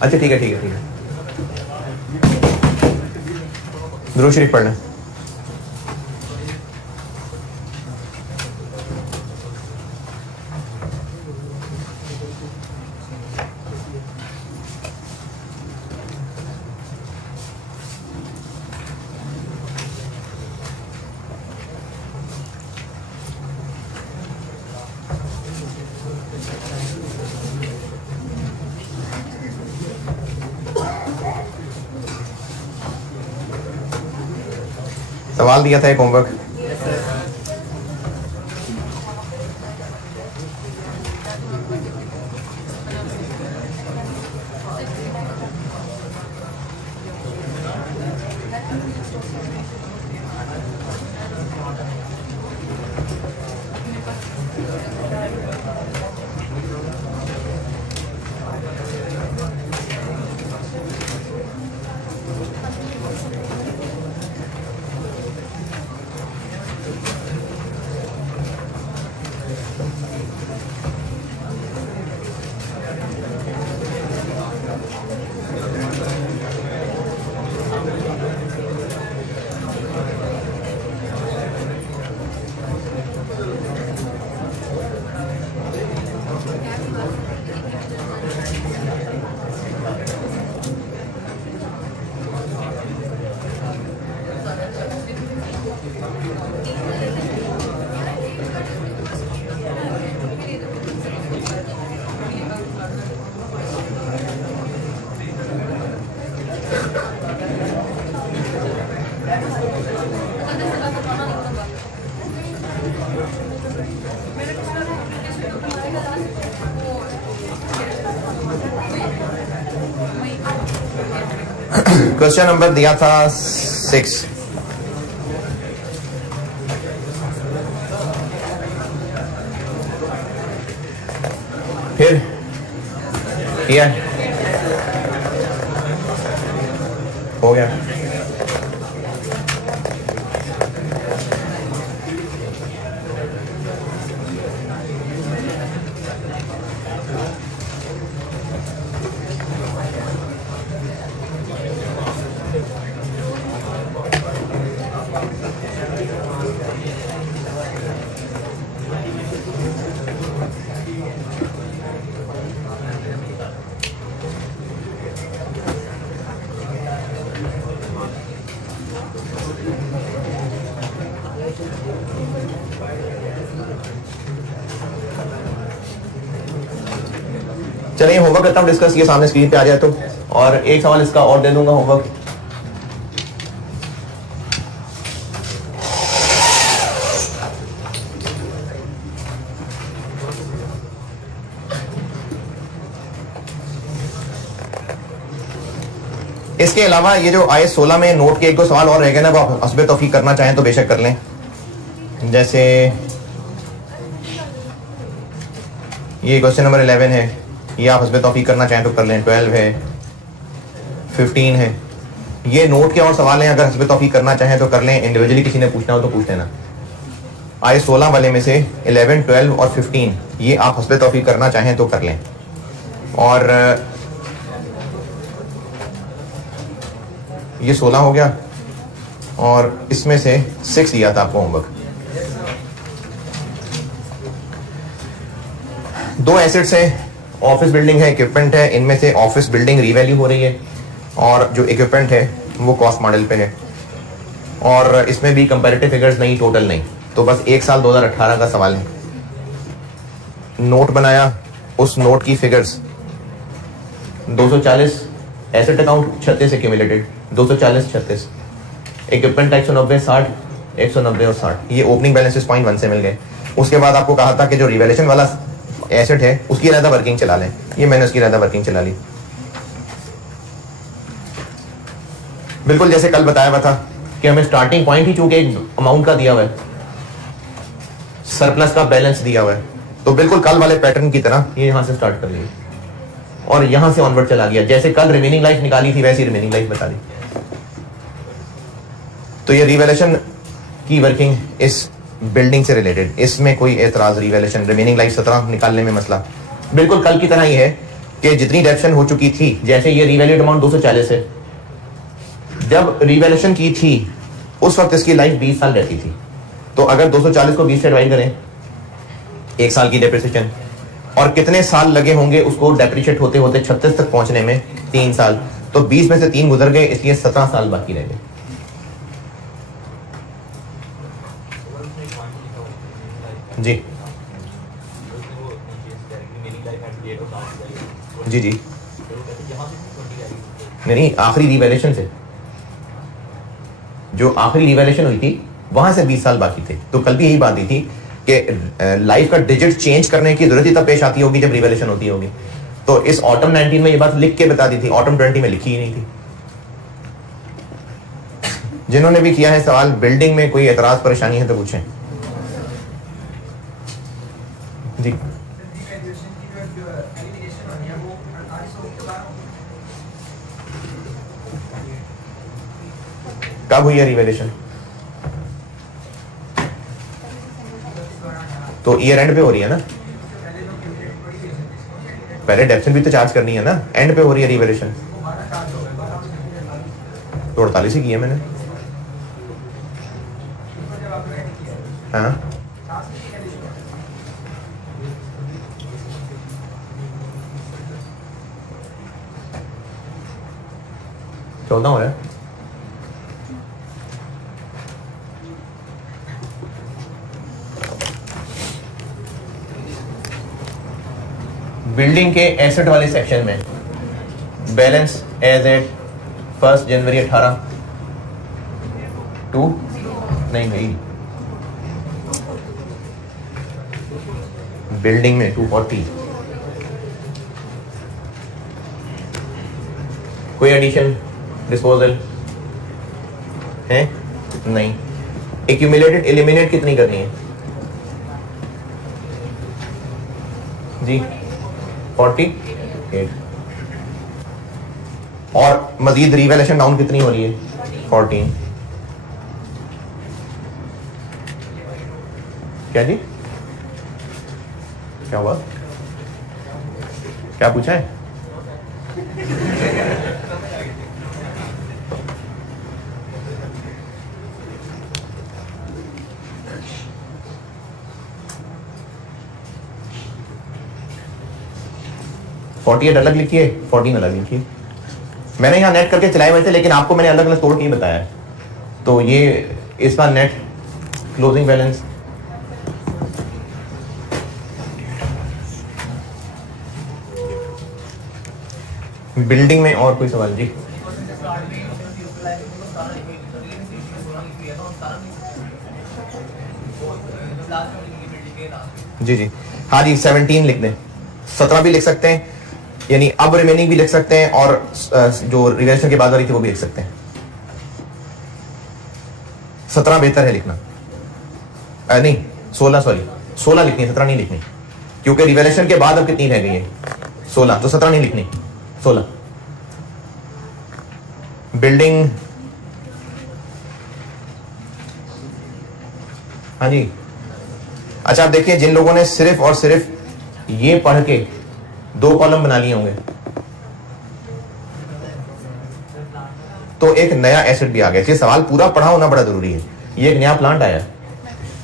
अच्छा ठीक है ठीक है ठीक है, दुरूद शरीफ पढ़ना। सवाल दिया था एक होमवर्क, क्वेश्चन नंबर दिया था 6। फिर किया हो गया। चलिए होमवर्क करता हूँ डिस्कस, ये सामने स्क्रीन पे आ जाए तो, और एक सवाल इसका और दे दूंगा होमवर्क। इसके अलावा ये जो आयत 16 में नोट के एक दो सवाल और रह गए ना, वो आप हस्बे तौफीक करना चाहें तो बेशक कर लें। जैसे ये क्वेश्चन नंबर 11 है, ये आप हस्बे तौफीक करना चाहें तो कर लें। 12 है, 15 है, ये नोट के और सवाल हैं, अगर हस्बे तौफीक करना चाहें तो कर लें। इंडिविजुअली किसी ने पूछना हो तो पूछ लेना। आयत 16 वाले में से 11, 12 और 15 ये आप हस्बे तौफीक करना चाहें तो कर लें। और ये 16 हो गया, और इसमें से 6 दिया था आपको होमवर्क। 2 एसेट्स हैं, ऑफिस बिल्डिंग है, इक्विपमेंट है। इनमें से ऑफिस बिल्डिंग रीवैल्यू हो रही है और जो इक्विपमेंट है वो कॉस्ट मॉडल पे है, और इसमें भी कंपैरेटिव फिगर्स नहीं, टोटल नहीं। तो बस 1 साल 2018 का सवाल है। नोट बनाया, उस नोट की figures 240 asset account, 36 accumulated, 240 36, equipment 190 60, 190 और 60, ये ओपनिंग बैलेंसेस पॉइंट 1 से मिल गए। उसके बाद आपको कहा था कि जो रिवैल्यूएशन वाला एसेट है उसकी ज़्यादा वर्किंग चला लें, ये मैंने उसकी ज़्यादा वर्किंग चला ली। बिल्कुल जैसे कल बताया हुआ था कि हमें स्टार्टिंग पॉइंट ही चूंकि एक अमाउंट का दिया हुआ है, सरप्लस का बैलेंस दिया हुआ है, तो बिल्कुल कल वाले पैटर्न की तरह ये यहां से स्टार्ट कर लिया और यहां से ऑनवर्ड चला गया। जैसे कल रिमेनिंग लाइफ निकाली थी वैसी रिमेनिंग लाइफ बता दी। तो ये रिवैल्यूएशन की वर्किंग इस बिल्डिंग से रिलेटेड, इसमें कोई एतराज, रिवैल्यूएशन रिमेनिंग लाइफ 17 निकालने में मसला बिल्कुल कल की तरह ही है कि जितनी डेप्शन हो चुकी थी, जैसे ये रीवैल्यूड अमाउंट 240 है, जब रिवैल्यूएशन की थी उस वक्त इसकी लाइफ 20 साल रहती थी। तो अगर 240 को 20 से डिवाइड करें, 1 साल की डेप्रिसिएशन, और कितने साल लगे होंगे उसको डेप्रिशिएट होते होते 36 तक पहुंचने में, 3 साल। तो 20 में से 3 गुजर गए, इसलिए 17 साल बाकी रह गए। जी जी जी नहीं, आखिरी रिवैल्यूएशन से, जो आखिरी रिवैल्यूएशन हुई थी वहां से 20 साल बाकी थे। तो कल भी यही बात दी थी कि लाइफ का डिजिट चेंज करने की जरूरत ही तब पेश आती होगी जब रिवैल्यूएशन होती होगी। तो इस ऑटम 19 में ये बात लिख के बता दी थी, ऑटम 20 में लिखी ही नहीं थी। जिन्होंने भी किया है सवाल, बिल्डिंग में कोई एतराज परेशानी है तो पूछें। जी कब हुई है रिवैल्यूएशन? तो ईयर एंड पे हो रही है ना, पहले डेप्शन भी तो चार्ज करनी है ना, एंड पे हो रही है रिवैल्यूएशन। तो 48 ही की है मैंने। हाँ 14 हो रहा है। बिल्डिंग के एसेट वाले सेक्शन में बैलेंस एज एट 1 जनवरी 18 टू नहीं भाई, बिल्डिंग में 240। कोई एडिशन डिस्पोजल है नहीं। एक्यूमुलेटेड एलिमिनेट कितनी करनी है जी? 48। और मजीद रिवैल्यूएशन डाउन कितनी हो रही है? 14। क्या जी, क्या हुआ, क्या पूछा है? $48 अलग लिखिए, 14 अलग लिखिए। मैंने यहाँ नेट करके चलाए हुए थे, लेकिन आपको मैंने अलग अलग तोड़ के ही बताया है। तो ये इस बार नेट क्लोजिंग बैलेंस बिल्डिंग में। और कोई सवाल जी? जी जी हाँ जी, 17 लिख दें, 17 भी लिख सकते हैं, यानी अब रिमेनिंग भी लिख सकते हैं, और जो रिवैल्यूएशन के बाद वाली थी वो भी लिख सकते हैं। 17 बेहतर है लिखना। नहीं 16, सॉरी 16 लिखनी है, 17 नहीं लिखनी, क्योंकि रिवैल्यूएशन के बाद अब कितनी रह गई है? 16, तो 17 नहीं लिखनी, 16। बिल्डिंग, हाँ जी। अच्छा आप देखिए, जिन लोगों ने सिर्फ और सिर्फ ये पढ़ के 2 कॉलम बना लिए होंगे, तो एक नया एसिड भी आ गया। इसलिए सवाल पूरा पढ़ा होना बड़ा जरूरी है। ये एक नया प्लांट आया,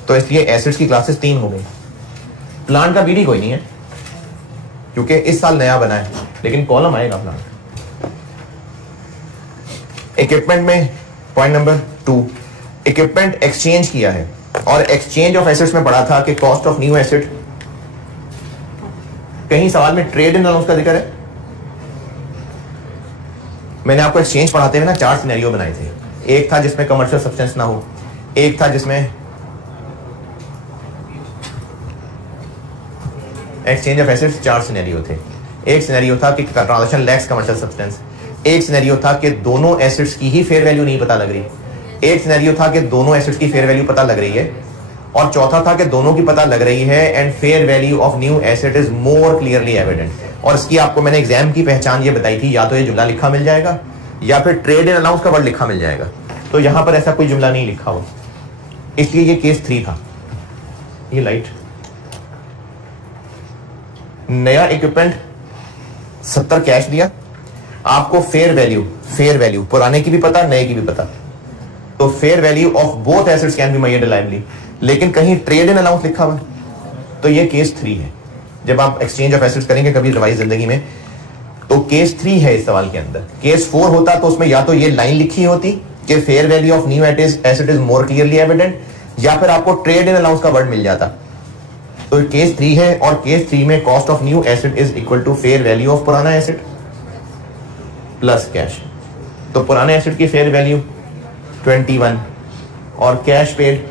तो इसलिए एसिड्स की क्लासेस 3 हो गई। प्लांट का बीडी कोई नहीं है क्योंकि इस साल नया बना है, लेकिन कॉलम आएगा प्लांट। इक्विपमेंट में पॉइंट नंबर 2, इक्विपमेंट एक्सचेंज किया है, और एक्सचेंज ऑफ एसेट्स में पढ़ा था कि कॉस्ट ऑफ न्यू एसेट। कहीं सवाल में ट्रेड इन अलाउंस का जिक्र है? मैंने आपको एक्सचेंज पढ़ाते हुए ना 4 सिनेरियो बनाए थे। एक था जिसमें कमर्शियल सब्सटेंस ना हो, एक था जिसमें एक्सचेंज ऑफ एसेट्स, 4 सिनेरियो थे। एक सिनेरियो था कि ट्रांजैक्शन लैक्स कमर्शियल सब्सटेंस, एक सिनेरियो था कि दोनों एसेट्स की ही फेयर वैल्यू नहीं पता लग रही, एक सिनेरियो था कि दोनों एसेट्स की फेयर वैल्यू पता लग रही है, और चौथा था कि दोनों की पता लग रही है and fair value of new asset is more clearly evident. और इसकी आपको मैंने एग्जाम की पहचान ये बताई थी, या तो ये जुमला लिखा मिल जाएगा या फिर ट्रेड इन अलाउंस का वर्ड लिखा मिल जाएगा। तो यहां पर ऐसा कोई जुमला नहीं लिखा हो, इसलिए ये केस 3 था। ये लाइट नया इक्विपमेंट 70 कैश दिया, आपको फेयर वैल्यू पुराने की भी पता, नए की भी पता, तो fair value of both assets can be measured reliably, लेकिन कहीं ट्रेड इन अलाउंस लिखा हुआ, तो ये केस 3 है। जब आप एक्सचेंज ऑफ एसेट्स करेंगे कभी रिवाइज जिंदगी में, तो केस 3 है इस सवाल के अंदर। केस 4 होता तो उसमें या तो ये लाइन लिखी होती कि fair value of new asset is more clearly evident, या फिर आपको ट्रेड इन अलाउंस का वर्ड मिल जाता। तो केस 3 है, और केस 3 में cost of new asset is equal to fair value of पुराना एसेट प्लस कैश। तो पुराने एसेट की फेयर वैल्यू 21 और कैश पेड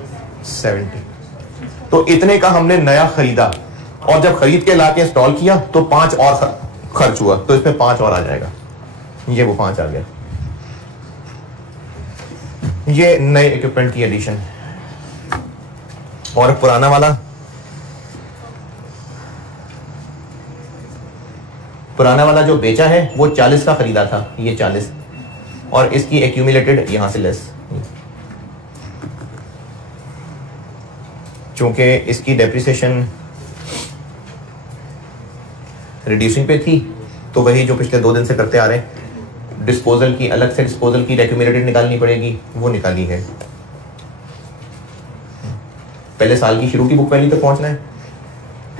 70। तो इतने का हमने नया खरीदा, और जब खरीद के लाके इंस्टॉल किया तो 5 और खर्च हुआ, तो इसमें 5 और आ जाएगा। ये वो 5 आ गया। ये नए इक्विपमेंट की एडिशन, और पुराना वाला जो बेचा है वो 40 का खरीदा था, ये 40, और इसकी एक्यूमुलेटेड यहां से लेस, चूंकि इसकी डेप्रिसिएशन रिड्यूसिंग पे थी, तो वही जो पिछले 2 दिन से करते आ रहे हैं, डिस्पोजल की अलग से डिस्पोजल की एक्यूमुलेटेड निकालनी पड़ेगी, वो निकाली है। पहले साल की शुरू की बुक वैल्यू तक पहुंचना है,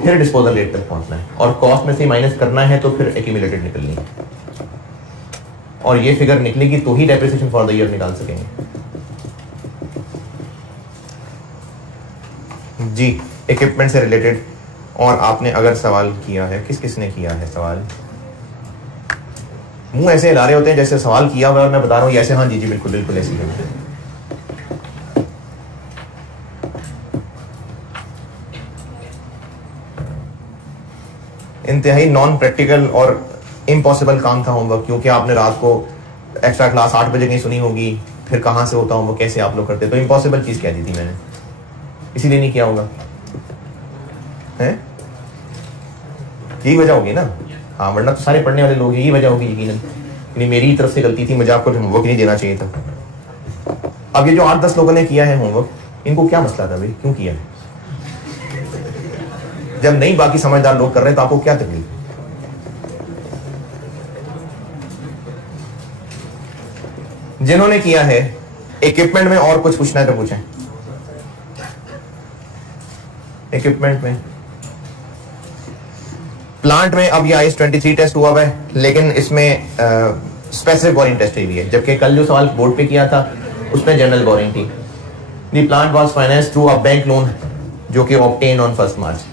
फिर डिस्पोजल रेट तक पहुंचना है, और कॉस्ट में से माइनस करना है तो फिर एक्यूमुलेटेड निकलनी है, और ये फिगर निकलेगी तो ही डेप्रिसिएशन फॉर द ईयर निकाल सकेंगे। जी, इक्विपमेंट से रिलेटेड। और आपने अगर सवाल किया है, किसने किया है सवाल? मुंह ऐसे हिला रहे होते हैं जैसे सवाल किया हुआ है, और मैं बता रहा हूं ऐसे, हाँ जी बिल्कुल बिल्कुल ऐसे ही। इंतहाई नॉन प्रैक्टिकल और इम्पॉसिबल काम था होमवर्क, क्योंकि आपने रात को एक्स्ट्रा क्लास 8 बजे कहीं सुनी होगी, फिर कहाँ से होता होमवर्क, कैसे आप लोग करते, तो इम्पॉसिबल चीज कह दी थी मैंने, इसीलिए नहीं किया होगा। हैं? यही वजह होगी ना? हाँ, वरना तो सारे पढ़ने वाले लोग, यही वजह होगी यकीनन। यानी मेरी तरफ से गलती थी, मुझे आपको होमवर्क नहीं देना चाहिए था। अब ये जो 8-10 लोगों ने किया है होमवर्क, इनको क्या मसला था भाई, क्यों किया है? जब नहीं बाकी समझदार लोग कर रहे हैं तो आपको क्या तकलीफ? जिन्होंने किया है इक्विपमेंट में और कुछ पूछना है तो पूछें। इक्विपमेंट में, प्लांट में अब ये IS 23 टेस्ट हुआ है, लेकिन इसमें स्पेसिफिक बोरिंग टेस्ट हुई है, जबकि कल जो सवाल बोर्ड पे किया था उसमें जनरल बोरिंग थी। The plant was financed through a bank loan जो कि ऑब्टेन ऑन 1 मार्च।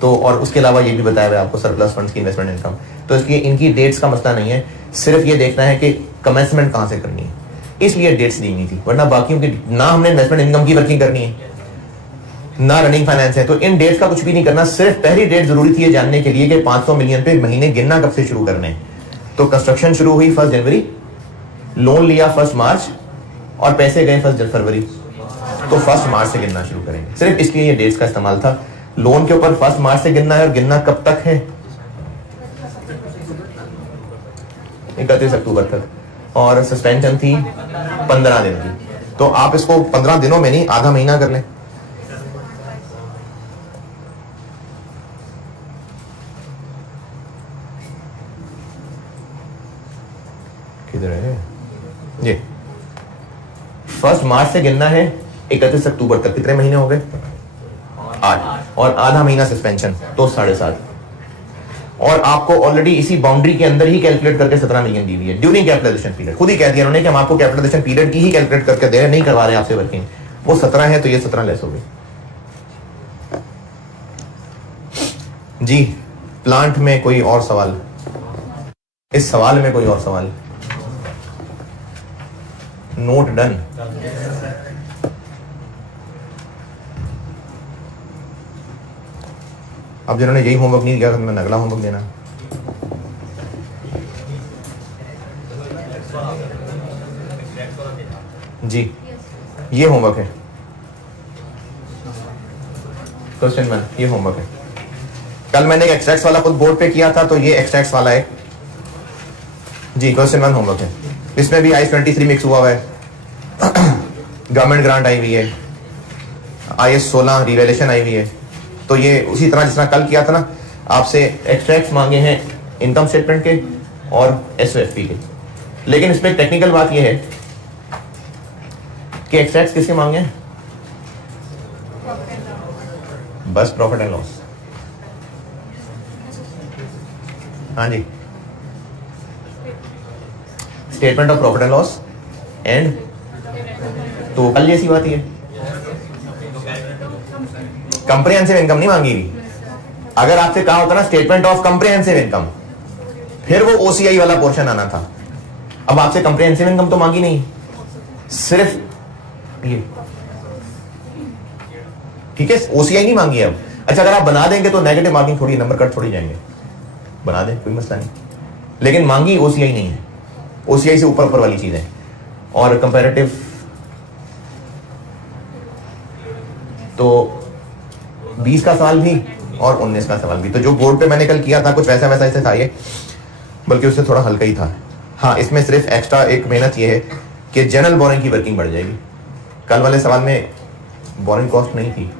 तो और उसके अलावा ये भी बताया हुआ है आपको सरप्लस फंड्स की इन्वेस्टमेंट इनकम। तो इसकी इनकी डेट्स का मसला नहीं है, सिर्फ ये देखना है कि कमेंसमेंट कहां से करनी है, इसलिए डेट्स दी हुई थी, वरना बाकियों की ना हमने इन्वेस्टमेंट इनकम की वर्किंग करनी है ना रनिंग फाइनेंस है, तो इन डेट्स का कुछ भी नहीं करना। सिर्फ पहली डेट जरूरी थी ये जानने के लिए कि 500 मिलियन पे महीने गिनना कब से शुरू करने। तो कंस्ट्रक्शन शुरू हुई 1 जनवरी, लोन लिया 1 मार्च, और पैसे गए 1 फरवरी, तो 1 मार्च से गिनना शुरू करेंगे। सिर्फ इसके लिए डेट्स का इस्तेमाल था। लोन के ऊपर 1 मार्च से गिनना है, और गिनना कब तक है? 31 अक्टूबर तक, और सस्पेंशन थी 15 दिन की। तो आप इसको 15 दिनों में नहीं, आधा महीना कर लें। किधर है ये? 1 मार्च से गिनना है 31 अक्टूबर तक। कितने महीने हो गए? 8, और आधा महीना सस्पेंशन, तो 7.5। और आपको ऑलरेडी इसी बाउंड्री के अंदर ही कैलकुलेट करके 17 मिलियन दी हुई है ड्यूरिंग कैपिटलाइजेशन पीरियड। खुद ही कह दिया उन्होंने कि हम आपको कैपिटलाइजेशन पीरियड की ही कैलकुलेट करके दे रहे, नहीं करवा रहे आपसे वर्किंग। वो 17 है तो ये 17 लेस हो गई। जी, प्लांट में कोई और सवाल? इस सवाल में कोई और सवाल? Note done. अब जिन्होंने यही होमवर्क नहीं किया तो मैं अगला होमवर्क देना। जी, ये होमवर्क है, क्वेश्चन 1, ये होमवर्क है। कल मैंने एक एक्सट्रैक्ट्स वाला खुद बोर्ड पे किया था, तो ये एक्सट्रैक्ट्स वाला है जी। क्वेश्चन 1 होमवर्क है, इसमें भी IS 23 मिक्स हुआ हुआ है, गवर्नमेंट ग्रांट आई हुई है, IS 16 रिवेलेशन आई हुई है। तो ये उसी तरह जिस तरह कल किया था ना, आपसे एक्सट्रैक्ट्स मांगे हैं इनकम स्टेटमेंट के और एसओएफपी के, लेकिन इसमें टेक्निकल बात यह है कि एक्सट्रैक्ट्स किसके मांगे हैं? बस प्रॉफिट एंड लॉस। हाँ जी, statement of profit and loss and, तो कल जैसी बात ही है, कंप्रिहेंसिव इनकम नहीं मांगी गई। अगर आपसे कहा होता ना स्टेटमेंट ऑफ कंप्रिहेंसिव इनकम, फिर वो ओसीआई वाला पोर्शन आना था। अब आपसे कंप्रिहेंसिव इनकम तो मांगी नहीं, सिर्फ ये, ठीक है, ओसीआई नहीं मांगी अब। अच्छा, अगर आप बना देंगे तो नेगेटिव मार्किंग थोड़ी, नंबर कट थोड़ी जाएंगे, बना दें कोई मसला नहीं, लेकिन मांगी ओसीआई नहीं है, ओसीआई से ऊपर ऊपर वाली चीज है। और कंपैरेटिव तो 20 का सवाल भी और 19 का सवाल भी, तो जो बोर्ड पे मैंने कल किया था कुछ वैसा वैसा ऐसे था ये, बल्कि उससे थोड़ा हल्का ही था। हाँ, इसमें सिर्फ एक्स्ट्रा एक मेहनत ये है कि जनरल बोरिंग की वर्किंग बढ़ जाएगी। कल वाले सवाल में बोरिंग कॉस्ट नहीं थी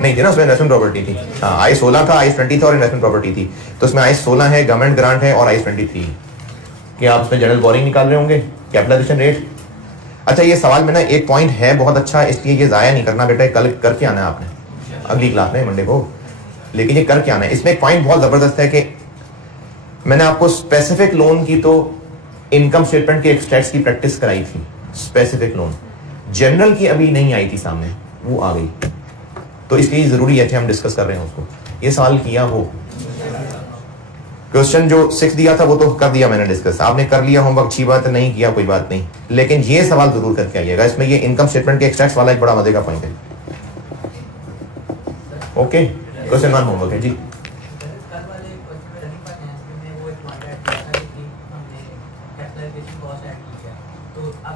नहीं थी ना, उसमें इन्वेस्टमेंट प्रॉपर्टी थी। हाँ, आई 16 था, आई 20 था और इन्वेस्टमेंट प्रॉपर्टी थी। तो उसमें आई 16 है, गवर्नमेंट ग्रांट है, और आई 23 कि आप उसमें जनरल बोरिंग निकाल रहे होंगे, कैपिटलाइजेशन रेट। अच्छा, ये सवाल में ना एक पॉइंट है बहुत अच्छा, इसलिए ये जाया नहीं करना बेटा, कल करके आना है आपने अगली क्लास में मंडे को, लेकिन ये करके आना है। इसमें एक पॉइंट बहुत जबरदस्त है कि मैंने आपको स्पेसिफिक लोन की तो इनकम स्टेटमेंट के एक्सट्रैक्ट्स की प्रैक्टिस कराई थी, स्पेसिफिक लोन, जनरल की अभी नहीं आई थी सामने, वो आ गई, तो इसलिए जरूरी है कि हम डिस्कस कर रहे हैं उसको। ये सवाल किया, वो क्वेश्चन जो 6 दिया था वो तो कर दिया मैंने डिस्कस, आपने कर लिया होमवर्क, अच्छी बात है, नहीं किया कोई बात नहीं, लेकिन ये सवाल जरूर करके आइएगा। इसमें ये इनकम स्टेटमेंट के एक्सट्रैक्ट्स वाला एक बड़ा मजे का पॉइंट है। ओके, क्वेश्चन 1 होमवर्क है जी।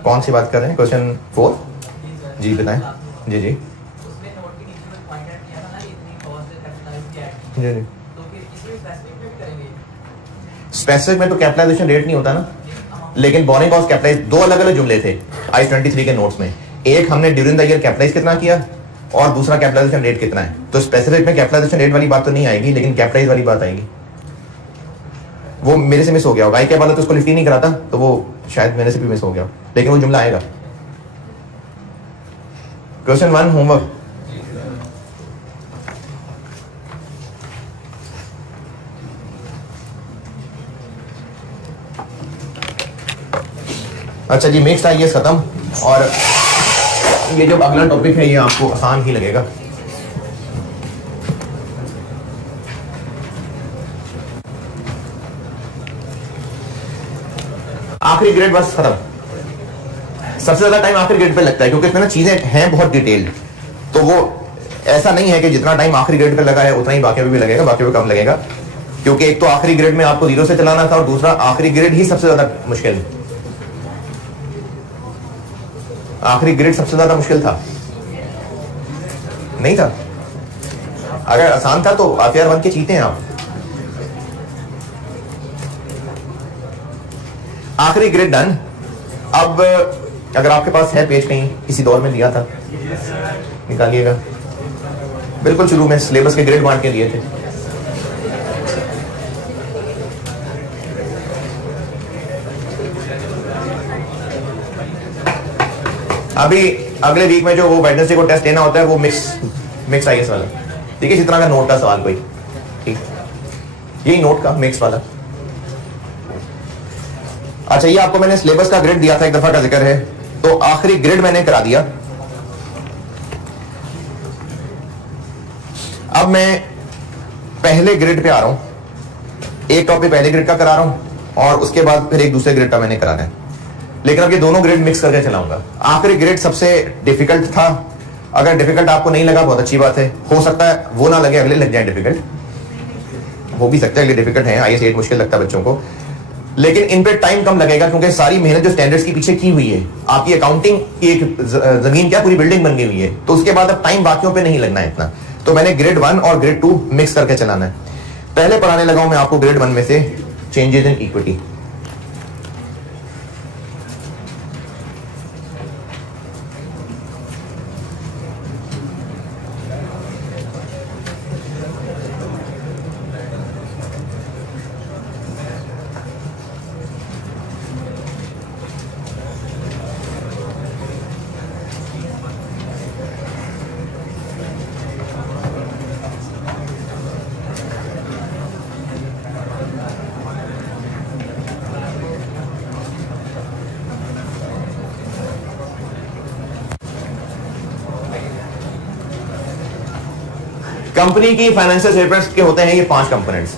कौन सी बात कर रहे हैं? क्वेश्चन 4 जी, बताएं। जी जी जी जी, स्पेसिफिक में तो कैपिटलाइजेशन रेट नहीं होता ना, लेकिन बोरिंग कॉस्ट कैपिटलाइज, दो अलग अलग जुमले थे आई 23 के नोट्स में, एक हमने ड्यूरिंग द ईयर कैपिटलाइज कितना किया और दूसरा कैपिटलाइजेशन रेट कितना है। तो स्पेसिफिक में कैपिटलाइजेशन रेट वाली बात तो नहीं आएगी, लेकिन कैपिटलाइज वाली बात आएगी। वो मेरे से मिस हो गया होगा, आई क्या वाला तो उसको लिफ्ट ही नहीं कराता, तो वो शायद मेरे से भी मिस हो गया, लेकिन वो जुमला आएगा। Question 1 homework. अच्छा जी, मिक्स्ड आईएएस खत्म, और ये जो अगला टॉपिक है ये आपको आसान ही लगेगा। आखिरी ग्रेड बस खत्म। सबसे ज्यादा टाइम आखिरी ग्रेड पे लगता है क्योंकि इसमें ना चीजें हैं बहुत डिटेल्ड, तो वो ऐसा नहीं है कि जितना टाइम आखिरी ग्रेड पे लगा है उतना ही बाकी में भी लगेगा, बाकी में कम लगेगा, क्योंकि एक तो आखिरी ग्रेड में आपको 0 से चलाना था और दूसरा आखिरी ग्रेड ही सबसे ज्यादा मुश्किल, आखिरी ग्रेड सबसे ज्यादा मुश्किल था, नहीं था? अगर आसान था तो आखिर 1 के चीते हैं आप। आखिरी ग्रेड डन। अब अगर आपके पास है पेज, कहीं किसी दौर में दिया था, निकालिएगा। बिल्कुल शुरू में सिलेबस के ग्रेड बांट के दिए थे। अभी अगले वीक में जो वो वेडनेसडे को टेस्ट लेना होता है वो मिक्स आईएएस वाला, ठीक है, इस तरह का नोट का सवाल कोई, ठीक, यही नोट का मिक्स वाला। अच्छा, ये आपको मैंने सिलेबस का ग्रेड दिया था, एक दफा का जिक्र है, तो आखिरी ग्रेड मैंने करा दिया। अब मैं पहले ग्रेड पे आ रहा हूं, एक टॉपिक पहले ग्रेड का करा रहा हूं और उसके बाद फिर एक दूसरे ग्रेड का मैंने कराना है, लेकिन अब ये दोनों ग्रेड मिक्स करके चलाऊंगा। आखिरी ग्रेड सबसे डिफिकल्ट था, अगर डिफिकल्ट आपको नहीं लगा बहुत अच्छी बात है, हो सकता है वो ना लगे, अगले लग जाए डिफिकल्ट, हो भी सकता है अगले डिफिकल्ट है, आईएएस 8 मुश्किल लगता है बच्चों को, लेकिन इन पे टाइम कम लगेगा क्योंकि सारी मेहनत जो स्टैंडर्ड्स की पीछे की हुई है, आपकी अकाउंटिंग की एक जमीन क्या पूरी बिल्डिंग बन गई हुई है, तो उसके बाद अब टाइम बाकियों पे नहीं लगना है इतना, तो मैंने ग्रेड 1 और ग्रेड 2 मिक्स करके चलाना है। पहले पढ़ाने लगा हूं मैं आपको ग्रेड 1 में से चेंजेस इन इक्विटी। कंपनी की फाइनेंशियल स्टेटमेंट्स के होते हैं ये 5 components.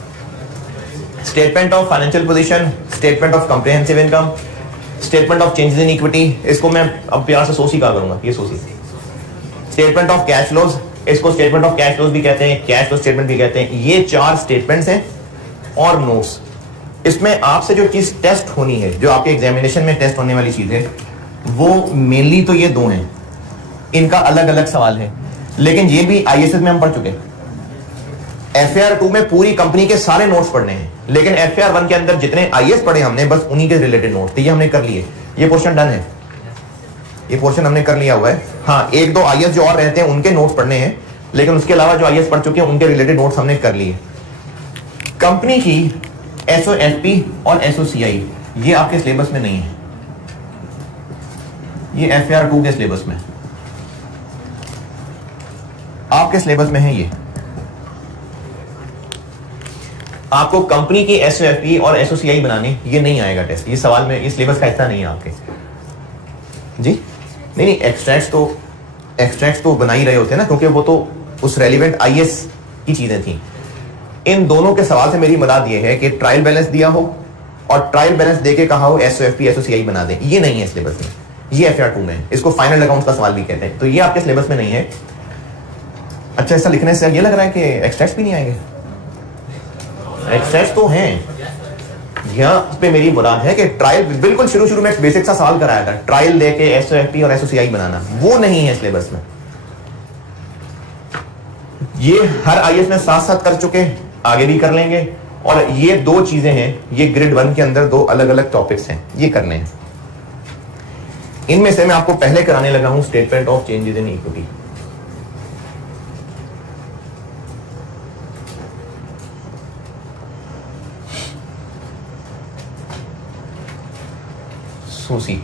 Statement of financial position, statement of comprehensive income, statement of changes in equity, इसको मैं अब प्यार से सोसी कहा करूंगा, ये सोसी। स्टेटमेंट ऑफ कैश फ्लोज, इसको स्टेटमेंट ऑफ कैश फ्लोज भी कहते हैं, कैश फ्लो स्टेटमेंट भी कहते हैं। ये 4 स्टेटमेंट्स हैं और नोट्स। इसमें आपसे जो चीज टेस्ट होनी है, जो आपके एग्जामिनेशन में टेस्ट होने वाली चीज है, वो मेनली तो ये 2 हैं। इनका अलग अलग सवाल है, लेकिन ये भी आईएसएस में हम पढ़ चुके हैं। FAR2 में पूरी कंपनी के सारे नोट्स पढ़ने हैं, लेकिन FAR1 के अंदर जितने आईएएस पढ़े हमने, बस उन्हीं के रिलेटेड नोट्स थे, ये हमने कर लिए। ये पोर्शन डन है, ये पोर्शन हमने कर लिया हुआ है। हाँ, 1-2 आईएएस जो और रहते हैं उनके नोट्स पढ़ने हैं, लेकिन उसके अलावा जो आईएएस पढ़ चुके हैं उनके रिलेटेड नोट्स हमने कर लिए। कंपनी की SOFP और SOCI ये आपके सिलेबस में नहीं है, ये FAR2 के सिलेबस में, आपके सिलेबस में है। ये आपको कंपनी की SOFP और SOCI बनाने ये नहीं आएगा टेस्ट, ये सवाल में, ये सिलेबस का हिस्सा नहीं है आपके जी। नहीं, एक्सट्रैक्ट्स तो बना ही रहे होते हैं ना, क्योंकि वो तो उस रेलिवेंट आईएएस की चीजें थी। इन दोनों के सवाल से मेरी मुराद ये है कि ट्रायल बैलेंस दिया हो और ट्रायल बैलेंस देके कहा हो SOFP SOCI बना दें, ये नहीं है सिलेबस में, ये FAR2 में है। इसको फाइनल अकाउंट्स का सवाल भी कहते हैं, तो ये आपके सिलेबस में नहीं है। अच्छा, ऐसा लिखने से ये लग रहा है कि एक्सट्रैक्ट्स भी नहीं आएंगे। एक्सट्रैक्ट्स तो हैं, यहाँ पे मेरी मुराद है कि ट्रायल, बिल्कुल शुरू में बेसिक सा सवाल कराया था, ट्रायल देके SOFP और SOCI बनाना, वो नहीं है सिलेबस में। ये हर आईएएस में साथ साथ कर चुके हैं, आगे भी कर लेंगे। और ये 2 चीजें हैं, ये ग्रेड 1 के अंदर 2 अलग अलग टॉपिक्स हैं, ये करने हैं। इनमें से मैं आपको पहले कराने लगा हूं statement of changes in equity. सूसी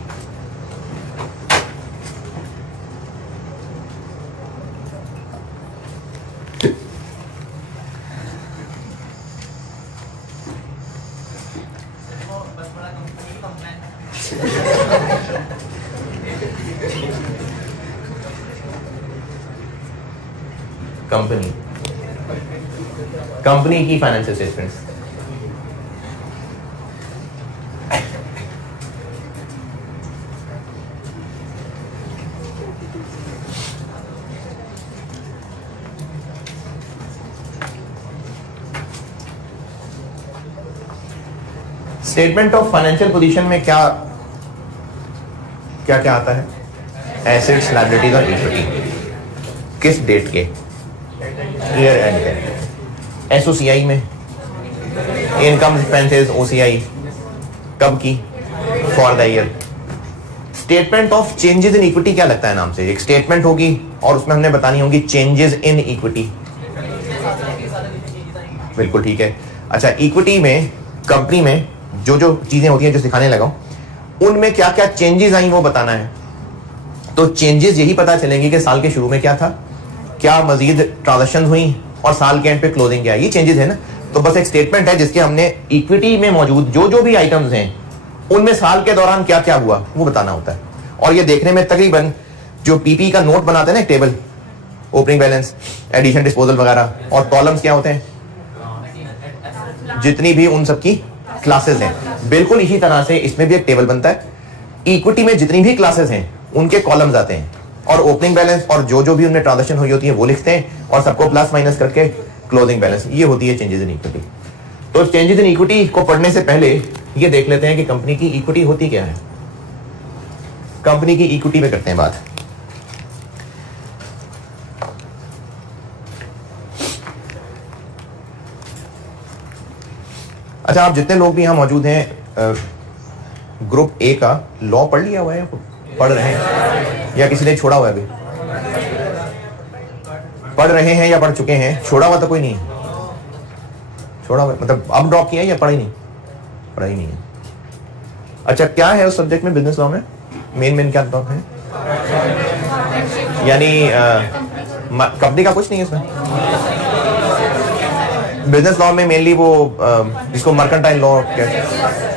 कंपनी की financial statements. Statement of financial position में क्या क्या क्या आता है? एसेट्स, लायबिलिटीज और इक्विटी किस डेट के? ईयर एंड पे। SOCI में इनकम एक्सपेंसेस OCI कब की? For the year. Statement of changes in equity क्या लगता है नाम से? एक स्टेटमेंट होगी और उसमें हमने बतानी होगी चेंजेस इन इक्विटी। बिल्कुल ठीक है। अच्छा, इक्विटी में, कंपनी में जो जो चीजें होती हैं जो सिखाने लगा हूं, उनमें क्या क्या चेंजेस आई वो बताना है। तो चेंजेस यही पता चलेंगे कि साल के शुरू में क्या था, क्या मजीद ट्रांजैक्शन हुई और साल के एंड पे क्लोजिंग क्या है, ये चेंजेस है ना। तो बस एक स्टेटमेंट है जिसके हमने इक्विटी में मौजूद जो जो भी आइटम्स हैं उनमें साल के दौरान क्या क्या हुआ वो बताना होता है। और ये देखने में तकरीबन जो पीपी का नोट बनाते हैं ना, एक table, opening balance, addition, disposal वगैरह, और कॉलम्स क्या होते हैं, जितनी भी उन सबकी क्लासेस हैं, बिल्कुल इसी तरह से इसमें भी एक टेबल बनता है। इक्विटी में जितनी भी क्लासेस हैं उनके कॉलम्स आते हैं, और ओपनिंग बैलेंस और जो जो भी उनमें ट्रांजैक्शन हुई होती है वो लिखते हैं, और सबको प्लस माइनस करके क्लोजिंग बैलेंस, ये होती है चेंजेस इन इक्विटी। तो चेंजेस इन इक्विटी को पढ़ने से पहले ये देख लेते हैं कि कंपनी की इक्विटी होती क्या है। कंपनी की इक्विटी पे करते हैं बात। अच्छा, आप जितने लोग भी यहाँ मौजूद हैं, ग्रुप ए का लॉ पढ़ लिया हुआ है, पढ़ रहे हैं, या किसी ने छोड़ा हुआ है? अभी पढ़ रहे हैं या पढ़ चुके हैं? छोड़ा हुआ तो कोई नहीं है? छोड़ा हुआ मतलब अब ड्रॉप किया है या पढ़ा ही नहीं? पढ़ा ही नहीं है। अच्छा, क्या है उस सब्जेक्ट में, बिजनेस लॉ में मेन क्या ड्रॉप है? यानी कंपनी का कुछ नहीं है इसमें। बिजनेस लॉ में मेनली वो जिसको मर्केंटाइल लॉ कहते हैं।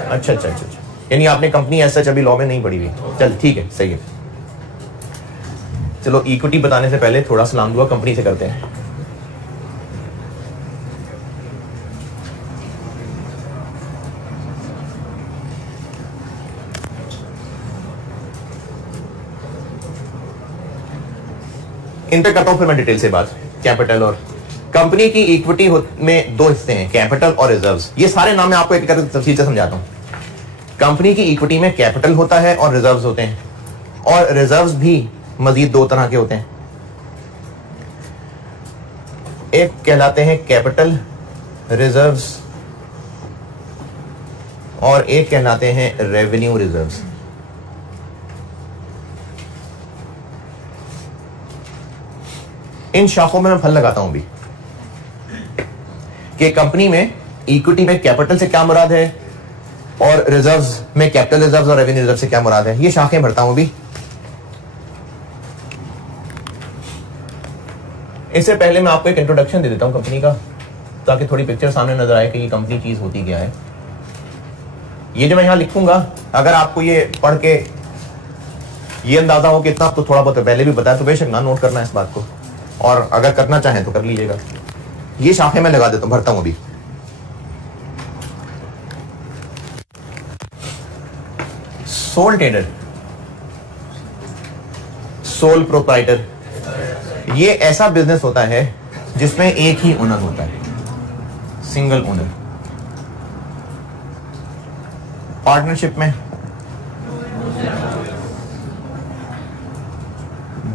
अच्छा, यानी आपने कंपनी ऐसा अभी लॉ में नहीं पढ़ी हुई। चल ठीक है, सही है। चलो, इक्विटी बताने से पहले थोड़ा सलाम दुआ कंपनी से करते हैं। इन पे करता हूं फिर मैं डिटेल से बात। कैपिटल और कंपनी की इक्विटी में दो हिस्से हैं, कैपिटल और रिजर्व्स। ये सारे नाम मैं आपको एक करके तफसील से समझाता हूं। कंपनी की इक्विटी में कैपिटल होता है और रिजर्व्स होते हैं, और रिजर्व्स भी मजीद दो तरह के होते हैं। एक कहलाते हैं कैपिटल रिजर्व्स और एक कहलाते हैं रेवेन्यू रिजर्व्स। इन शाखों में मैं फल लगाता हूं भी कि कंपनी में इक्विटी में कैपिटल से क्या मुराद है और रिजर्व्स में कैपिटल रिजर्व्स और रेवेन्यू रिजर्व से क्या मुराद है। ये शाखें भरता हूं भी। इससे पहले मैं आपको एक इंट्रोडक्शन दे देता हूं कंपनी का, ताकि थोड़ी पिक्चर सामने नजर आए कि ये कंपनी चीज होती क्या है। ये जो मैं यहां लिखूंगा, अगर आपको ये पढ़ के ये अंदाजा हो कि इतना तो थोड़ा बहुत पहले भी बताया, तो बेशक ना नोट करना है इस बात को, और अगर करना चाहें तो कर लीजिएगा। ये शाखें मैं लगा देता हूं, भरता हूं अभी। सोल ट्रेडर, सोल प्रोप्राइटर, ये ऐसा बिजनेस होता है जिसमें एक ही ओनर होता है, सिंगल ओनर। पार्टनरशिप में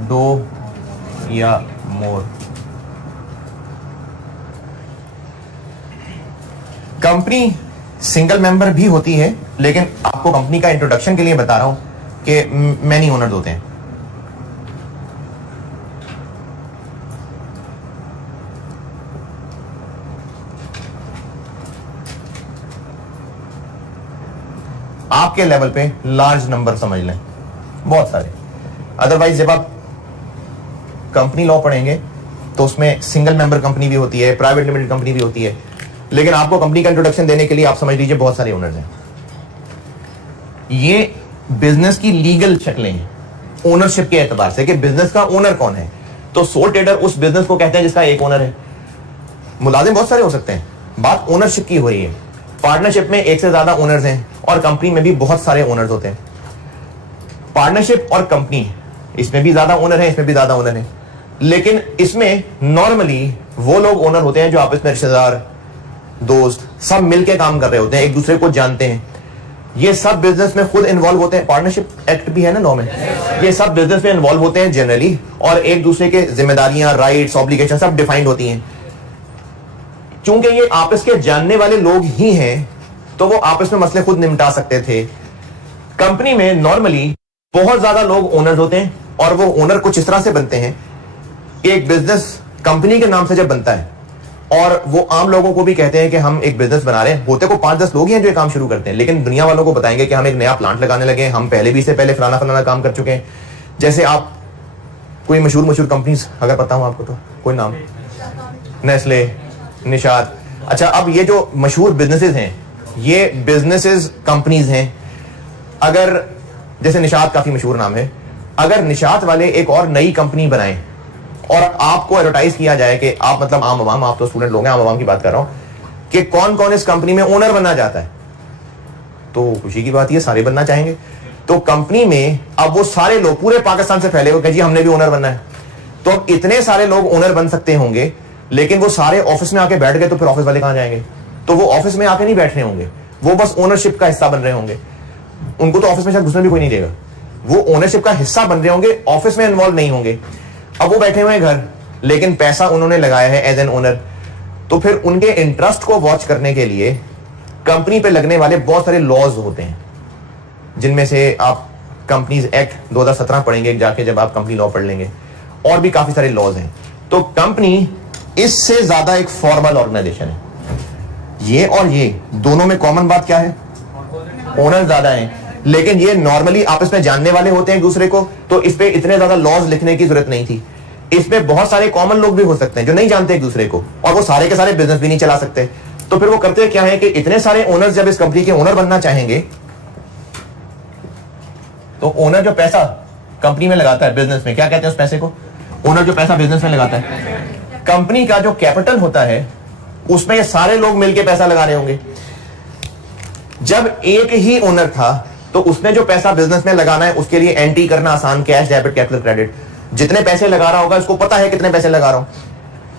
दो या मोर। कंपनी सिंगल मेंबर भी होती है, लेकिन आपको कंपनी का इंट्रोडक्शन के लिए बता रहा हूं कि मैनी ओनर्स होते हैं। आपके लेवल पे लार्ज नंबर समझ लें, बहुत सारे। अदरवाइज जब आप कंपनी लॉ पढ़ेंगे तो उसमें सिंगल मेंबर कंपनी भी होती है, प्राइवेट लिमिटेड कंपनी भी होती है, लेकिन आपको कंपनी का इंट्रोडक्शन देने के लिए आप समझ लीजिए बहुत सारे ओनर्स हैं। ये बिजनेस की लीगल शक्लें हैं ओनरशिप के एतबार से कि बिजनेस का ओनर कौन है। तो सोल ट्रेडर उस बिजनेस को कहते हैं जिसका एक ओनर है। मुलाजिम बहुत सारे हो सकते हैं, बात ओनरशिप की हो रही है। पार्टनरशिप में एक से ज्यादा ओनर्स हैं और कंपनी में भी बहुत सारे ओनर्स होते हैं। पार्टनरशिप और कंपनी, इसमें भी ज्यादा ओनर है, इसमें भी ज्यादा ओनर है, लेकिन इसमें नॉर्मली वो लोग ओनर होते हैं जो आपस में रिश्तेदार, दोस्त सब मिलके काम कर रहे होते हैं, एक दूसरे को जानते हैं। ये सब बिजनेस में खुद इन्वॉल्व होते हैं। पार्टनरशिप एक्ट भी है ना लॉ में। ये सब बिजनेस में इन्वॉल्व होते हैं जनरली, और एक दूसरे के जिम्मेदारियां, राइट्स, ऑब्लिगेशन सब डिफाइंड होती हैं। चूंकि ये आपस के जानने वाले लोग ही हैं, तो वो आपस में मसले खुद निपटा सकते थे। कंपनी में नॉर्मली बहुत ज्यादा लोग ओनर्स होते हैं, और वो ओनर कुछ इस तरह से बनते हैं। एक बिजनेस कंपनी के नाम से जब बनता है, और वो आम लोगों को भी कहते हैं कि हम एक बिजनेस बना रहे हैं, होते को 5-10 लोग ही हैं जो ये काम शुरू करते हैं, लेकिन दुनिया वालों को बताएंगे कि हम एक नया प्लांट लगाने लगे हैं, हम पहले भी इससे पहले फलाना फलाना काम कर चुके हैं। जैसे आप कोई मशहूर कंपनीज अगर पता हो आपको तो कोई नाम, नेस्ले, निशात। अच्छा, अब ये जो मशहूर बिजनेसेस हैं, ये बिजनेसेस कंपनीज हैं। अगर जैसे निशात काफी मशहूर नाम है, अगर निशात वाले एक और नई कंपनी बनाएं और आपको एडवर्टाइज किया जाए कि आप मतलब आम आवाम, आप तो स्टूडेंट लोग हैं, आम आवाम की बात कर रहा हूं, कि कौन कौन इस कंपनी में ओनर बनना चाहता है, तो खुशी की बात ये सारे बनना चाहेंगे। तो कंपनी में अब वो सारे लोग पूरे पाकिस्तान से फैले हुए, जी हमने भी ओनर बनना है। तो अब इतने सारे लोग ओनर बन सकते होंगे, लेकिन वो सारे ऑफिस में आके बैठ गए तो फिर ऑफिस वाले कहां जाएंगे? तो वो ऑफिस में आके नहीं बैठ रहे होंगे, वो बस ओनरशिप का हिस्सा बन रहे होंगे। उनको तो ऑफिस में शायद घुसने भी कोई नहीं देगा, वो ओनरशिप का हिस्सा बन रहे होंगे, ऑफिस में इन्वॉल्व नहीं होंगे। अब वो बैठे हुए हैं घर, लेकिन पैसा उन्होंने लगाया है एज एन ओनर। तो फिर उनके इंटरेस्ट को वॉच करने के लिए कंपनी पे लगने वाले बहुत सारे लॉज होते हैं, जिनमें से आप कंपनीज एक्ट 2017 पढ़ेंगे जाके जब आप कंपनी लॉ पढ़ लेंगे, और भी काफी सारे लॉज हैं। तो कंपनी इससे ज्यादा एक फॉर्मल ऑर्गेनाइजेशन है। ये और ये दोनों में कॉमन बात क्या है? ओनर ज्यादा हैं, लेकिन ये नॉर्मली आपस में जानने वाले होते हैं एक दूसरे को, तो इस पे इतने ज्यादा लॉज लिखने की जरूरत नहीं थी। इसमें बहुत सारे कॉमन लोग भी हो सकते हैं जो नहीं जानते एक दूसरे को, और वो सारे के सारे बिजनेस भी नहीं चला सकते। तो फिर वो करते क्या है कि इतने सारे ओनर्स जब इस कंपनी के ओनर बनना चाहेंगे, तो ओनर जो पैसा कंपनी में लगाता है बिजनेस में, क्या कहते हैं उस पैसे को? ओनर जो पैसा बिजनेस में लगाता है, कंपनी का जो कैपिटल होता है उसमें ये सारे लोग मिलकर पैसा लगा रहे होंगे। जब एक ही ओनर था तो उसने जो पैसा बिजनेस में लगाना है उसके लिए एंट्री करना आसान, कैश, डेबिट, कैपिटल, क्रेडिट। जितने पैसे लगा रहा होगा इसको पता है कितने पैसे लगा रहा हूं।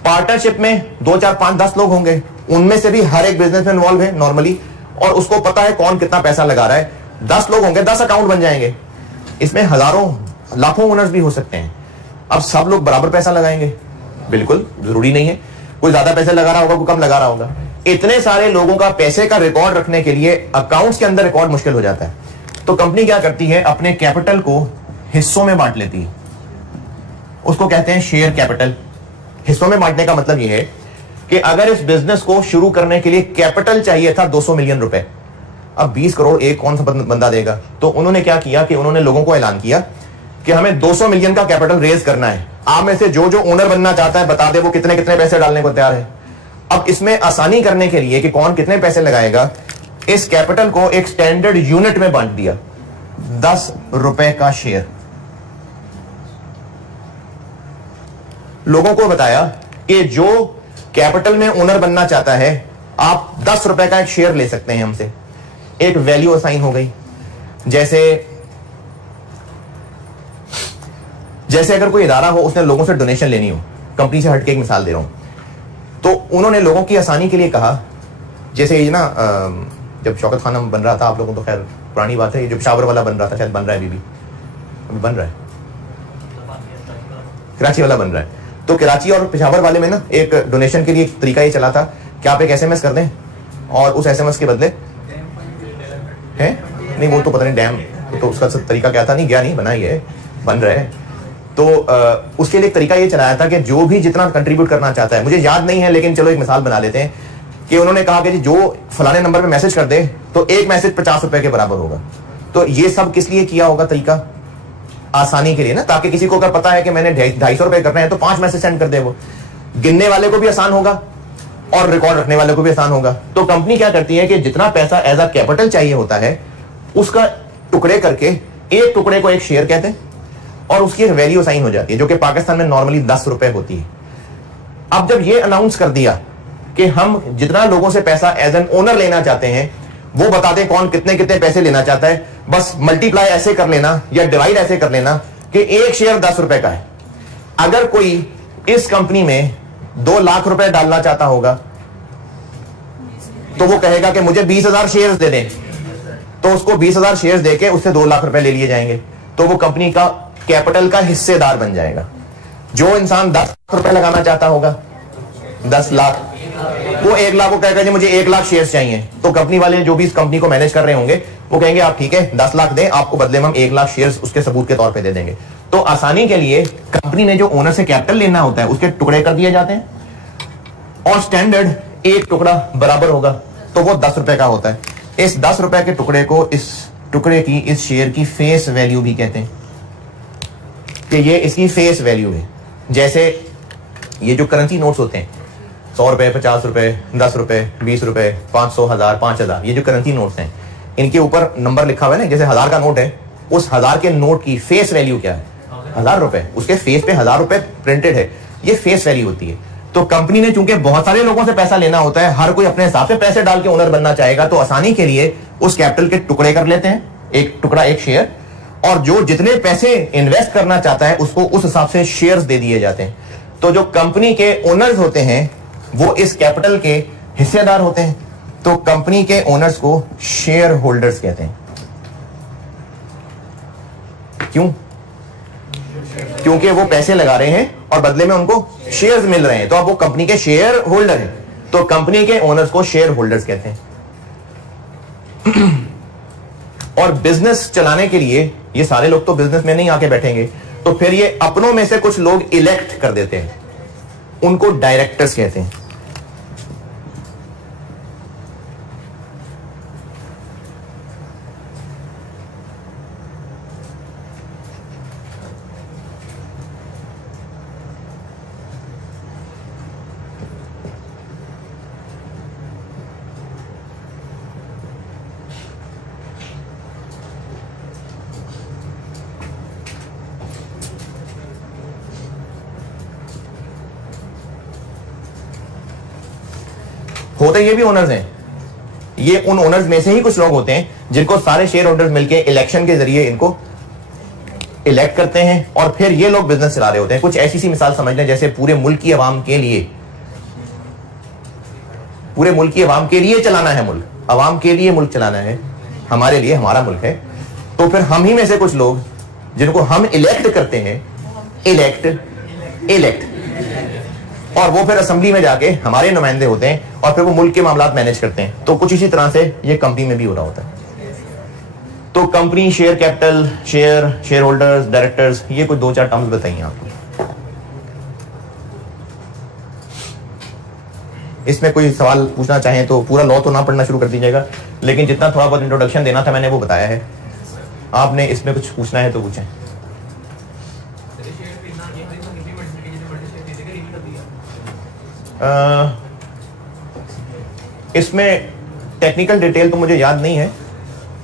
पार्टनरशिप में 2 4 5 10 लोग होंगे, उनमें से भी हर एक बिजनेस में इन्वॉल्व है नॉर्मली, और उसको पता है कौन कितना पैसा लगा रहा है। 10 लोग होंगे, 10 अकाउंट बन जाएंगे, इसमें हजारों लाखों ओनर्स भी हो सकते हैं। अब सब लोग बराबर पैसा लगाएंगे? बिल्कुल जरूरी नहीं है, कोई ज्यादा पैसे लगा रहा होगा, कोई कम लगा रहा होगा। इतने सारे लोगों का पैसे का रिकॉर्ड रखने के लिए अकाउंट्स के अंदर रिकॉर्ड मुश्किल हो जाता है। तो कंपनी क्या करती है, अपने कैपिटल को हिस्सों में बांट लेती है, उसको कहते हैं शेयर कैपिटल। हिस्सों में बांटने का मतलब यह है कि अगर इस बिजनेस को शुरू करने के लिए कैपिटल चाहिए था 200 मिलियन रुपए, अब 20 करोड़ एक कौन सा बंदा देगा? तो उन्होंने क्या किया कि उन्होंने लोगों को ऐलान किया कि हमें 200 मिलियन का कैपिटल रेज करना है। आप में से जो जो ओनर बनना चाहता है बता दे वो कितने कितने पैसे डालने को तैयार है। अब इसमें आसानी करने के लिए कि कौन कितने पैसे लगाएगा, इस कैपिटल को एक स्टैंडर्ड यूनिट में बांट दिया, 10 रुपए का शेयर। लोगों को बताया कि जो कैपिटल में ओनर बनना चाहता है आप 10 रुपए का एक शेयर ले सकते हैं हमसे। एक वैल्यू असाइन हो गई। जैसे अगर कोई इदारा हो, उसने लोगों से डोनेशन लेनी हो, कंपनी से हटके एक मिसाल दे रहा हूं, तो उन्होंने लोगों की आसानी के लिए कहा, जैसे ये ना जब शौकत खाना बन रहा था, आप लोगों तो खैर पुरानी बात है, ये जो पेशावर वाला बन रहा था, शायद बन रहा है अभी बन रहा है, कराची वाला बन रहा है, तो कराची और पेशावर वाले में ना एक डोनेशन के लिए एक तरीका ये चला था कि आप एक SMS कर दें और उस SMS के बदले है नहीं, वो तो पता नहीं डैम तो उसका तरीका क्या था, नहीं गया, नहीं बना, ही है बन रहा है। तो उसके लिए एक तरीका ये चलाया था कि जो भी जितना कंट्रीब्यूट करना चाहता है, मुझे याद नहीं है लेकिन चलो एक मिसाल बना लेते हैं कि उन्होंने कहा कि जी जो फलाने नंबर पे मैसेज कर दे तो एक मैसेज 50 रुपए के बराबर होगा। तो ये सब किस लिए किया होगा तरीका? आसानी के लिए ना, ताकि किसी को अगर पता है कि मैंने 250 रुपए करने हैं तो 5 मैसेज सेंड कर दे, वो गिनने वाले को भी आसान होगा और रिकॉर्ड रखने वाले को भी आसान होगा। तो कंपनी क्या करती है कि जितना पैसा एज अ कैपिटल चाहिए होता है उसका टुकड़े करके एक टुकड़े को एक शेयर कहते हैं और उसकी एक वैल्यू साइन हो जाती है, जो कि पाकिस्तान में नॉर्मली 10 रुपए होती है। अब जब ये अनाउंस कर दिया कि हम जितना लोगों से पैसा एज एन ओनर लेना चाहते हैं वो बता दें कौन कितने कितने पैसे लेना चाहता है, बस मल्टीप्लाई ऐसे कर लेना या डिवाइड ऐसे कर लेना कि एक शेयर 10 रुपए का है। अगर कोई इस कंपनी में 2 लाख रुपए डालना चाहता होगा तो वो कहेगा कि मुझे 20,000 शेयर्स दे दें, तो उसको 20,000 शेयर्स देके उससे 2 लाख रुपए ले लिए जाएंगे, तो वो कंपनी का कैपिटल का हिस्सेदार बन जाएगा। जो इंसान 10 लाख रुपए लगाना चाहता होगा, 10 लाख, वो 1 लाख को कहेगा जी मुझे 1 लाख शेयर्स चाहिए, तो कंपनी वाले जो भी इस कंपनी को मैनेज कर रहे होंगे वो कहेंगे आप ठीक है 10 लाख दें, आपको बदले में हम 1 लाख शेयर्स उसके सबूत के तौर पे दे देंगे। तो आसानी के लिए कंपनी ने जो ओनर से कैपिटल लेना होता है उसके टुकड़े कर दिए जाते हैं और स्टैंडर्ड एक टुकड़ा बराबर होगा तो वो 10 रुपए का होता है। इस 10 रुपए के टुकड़े को इस टुकड़े की इस शेयर की फेस वैल्यू भी कहते हैं कि ये इसकी फेस वैल्यू है। जैसे ये जो करेंसी नोट्स होते हैं 100 रुपए, 50 रुपए, 10 रुपए, 20 रुपए, 500, 1000, 5000, ये जो करेंसी नोट्स हैं इनके ऊपर नंबर लिखा हुआ है ना, जैसे 1000 का नोट है, उस 1000 के नोट की फेस वैल्यू क्या है? 1000 रुपए, उसके फेस पे 1000 रुपए प्रिंटेड है, ये फेस वैल्यू होती है। तो कंपनी ने चूंकि बहुत सारे लोगों से पैसा लेना होता है, हर कोई अपने हिसाब से पैसे डाल के ओनर बनना चाहेगा, तो आसानी के लिए उस कैपिटल के टुकड़े कर लेते हैं, एक टुकड़ा एक शेयर, और जो जितने पैसे इन्वेस्ट करना चाहता है उसको उस हिसाब से शेयर्स दे दिए जाते हैं। तो जो कंपनी के ओनर्स होते हैं वो इस कैपिटल के हिस्सेदार होते हैं, तो कंपनी के ओनर्स को शेयर होल्डर्स कहते हैं। क्यों? क्योंकि वो पैसे लगा रहे हैं और बदले में उनको शेयर्स मिल रहे हैं, तो अब वो कंपनी के शेयर होल्डर हैं, तो कंपनी के ओनर्स को शेयर होल्डर्स कहते हैं। और बिजनेस चलाने के लिए ये सारे लोग तो बिजनेस में नहीं आके बैठेंगे, तो फिर ये अपनों में से कुछ लोग इलेक्ट कर देते हैं, उनको डायरेक्टर्स कहते हैं। होते ये भी ओनर्स हैं, ये उन ओनर्स में से ही कुछ लोग होते हैं जिनको सारे शेयर होल्डर्स मिलकर इलेक्शन के जरिए इनको इलेक्ट करते हैं और फिर ये लोग बिजनेस चला रहे होते हैं। कुछ ऐसी सी मिसाल समझ लें जैसे पूरे मुल्क की आवाम के लिए चलाना है मुल्क, आवाम के लिए मुल्क चलाना है, हमारे लिए हमारा मुल्क है। तो फिर हम ही में से कुछ लोग जिनको हम इलेक्ट करते हैं, इलेक्ट और वो फिर असेंबली में जाके हमारे नुमाइंदे होते हैं और फिर वो मुल्क के मामलात मैनेज करते हैं। तो कुछ इसी तरह से ये कंपनी में भी हो रहा होता है। तो company, share capital, share holders, directors, ये कुछ 2-4 टर्म्स बताइए आपको। इसमें कोई सवाल पूछना चाहें तो पूरा लॉ तो ना पढ़ना शुरू कर दीजिएगा, लेकिन जितना थोड़ा बहुत इंट्रोडक्शन देना था मैंने वो बताया है। आपने इसमें कुछ पूछना है तो पूछें। इसमें टेक्निकल डिटेल तो मुझे याद नहीं है,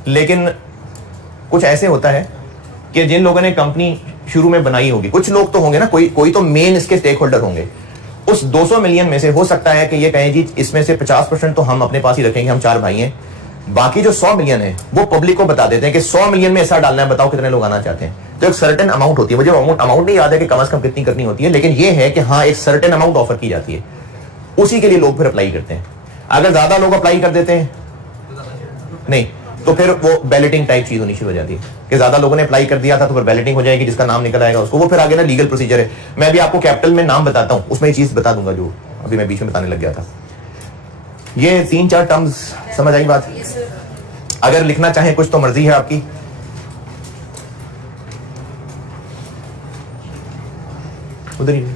लेकिन कुछ ऐसे होता है कि जिन लोगों ने कंपनी शुरू में बनाई होगी, कुछ लोग तो होंगे ना, कोई तो मेन इसके स्टेक होल्डर होंगे। उस 200 मिलियन में से हो सकता है कि ये कहें जी इसमें से 50% तो हम अपने पास ही रखेंगे, हम 4 भाई हैं, बाकी जो 100 मिलियन है वो पब्लिक को बता देते हैं कि 100 मिलियन में ऐसा डालना है, बताओ कितने लोग आना चाहते हैं। तो एक सर्टेन अमाउंट होती है, मुझे अमाउंट नहीं याद है कि कम से कम कितनी करनी होती है, लेकिन ये है कि हाँ एक सर्टेन अमाउंट ऑफर की जाती है, उसी के लिए लोग फिर अप्लाई करते हैं। अगर ज्यादा लोग अप्लाई कर देते हैं नहीं तो फिर वो बैलेटिंग टाइप चीज होनी शुरू हो जाती है कि ज्यादा लोगों ने अप्लाई कर दिया था तो फिर बैलेटिंग हो जाएगी, जिसका नाम निकल आएगा उसको, वो फिर आगे ना लीगल प्रोसीजर है। मैं भी आपको कैपिटल में नाम बताता हूं, उसमें ये चीज बता दूंगा जो अभी मैं बीच में बताने लग गया था। ये 3-4 टर्म्स समझ आई बात? अगर लिखना चाहें कुछ तो मर्जी है आपकी। उधर ही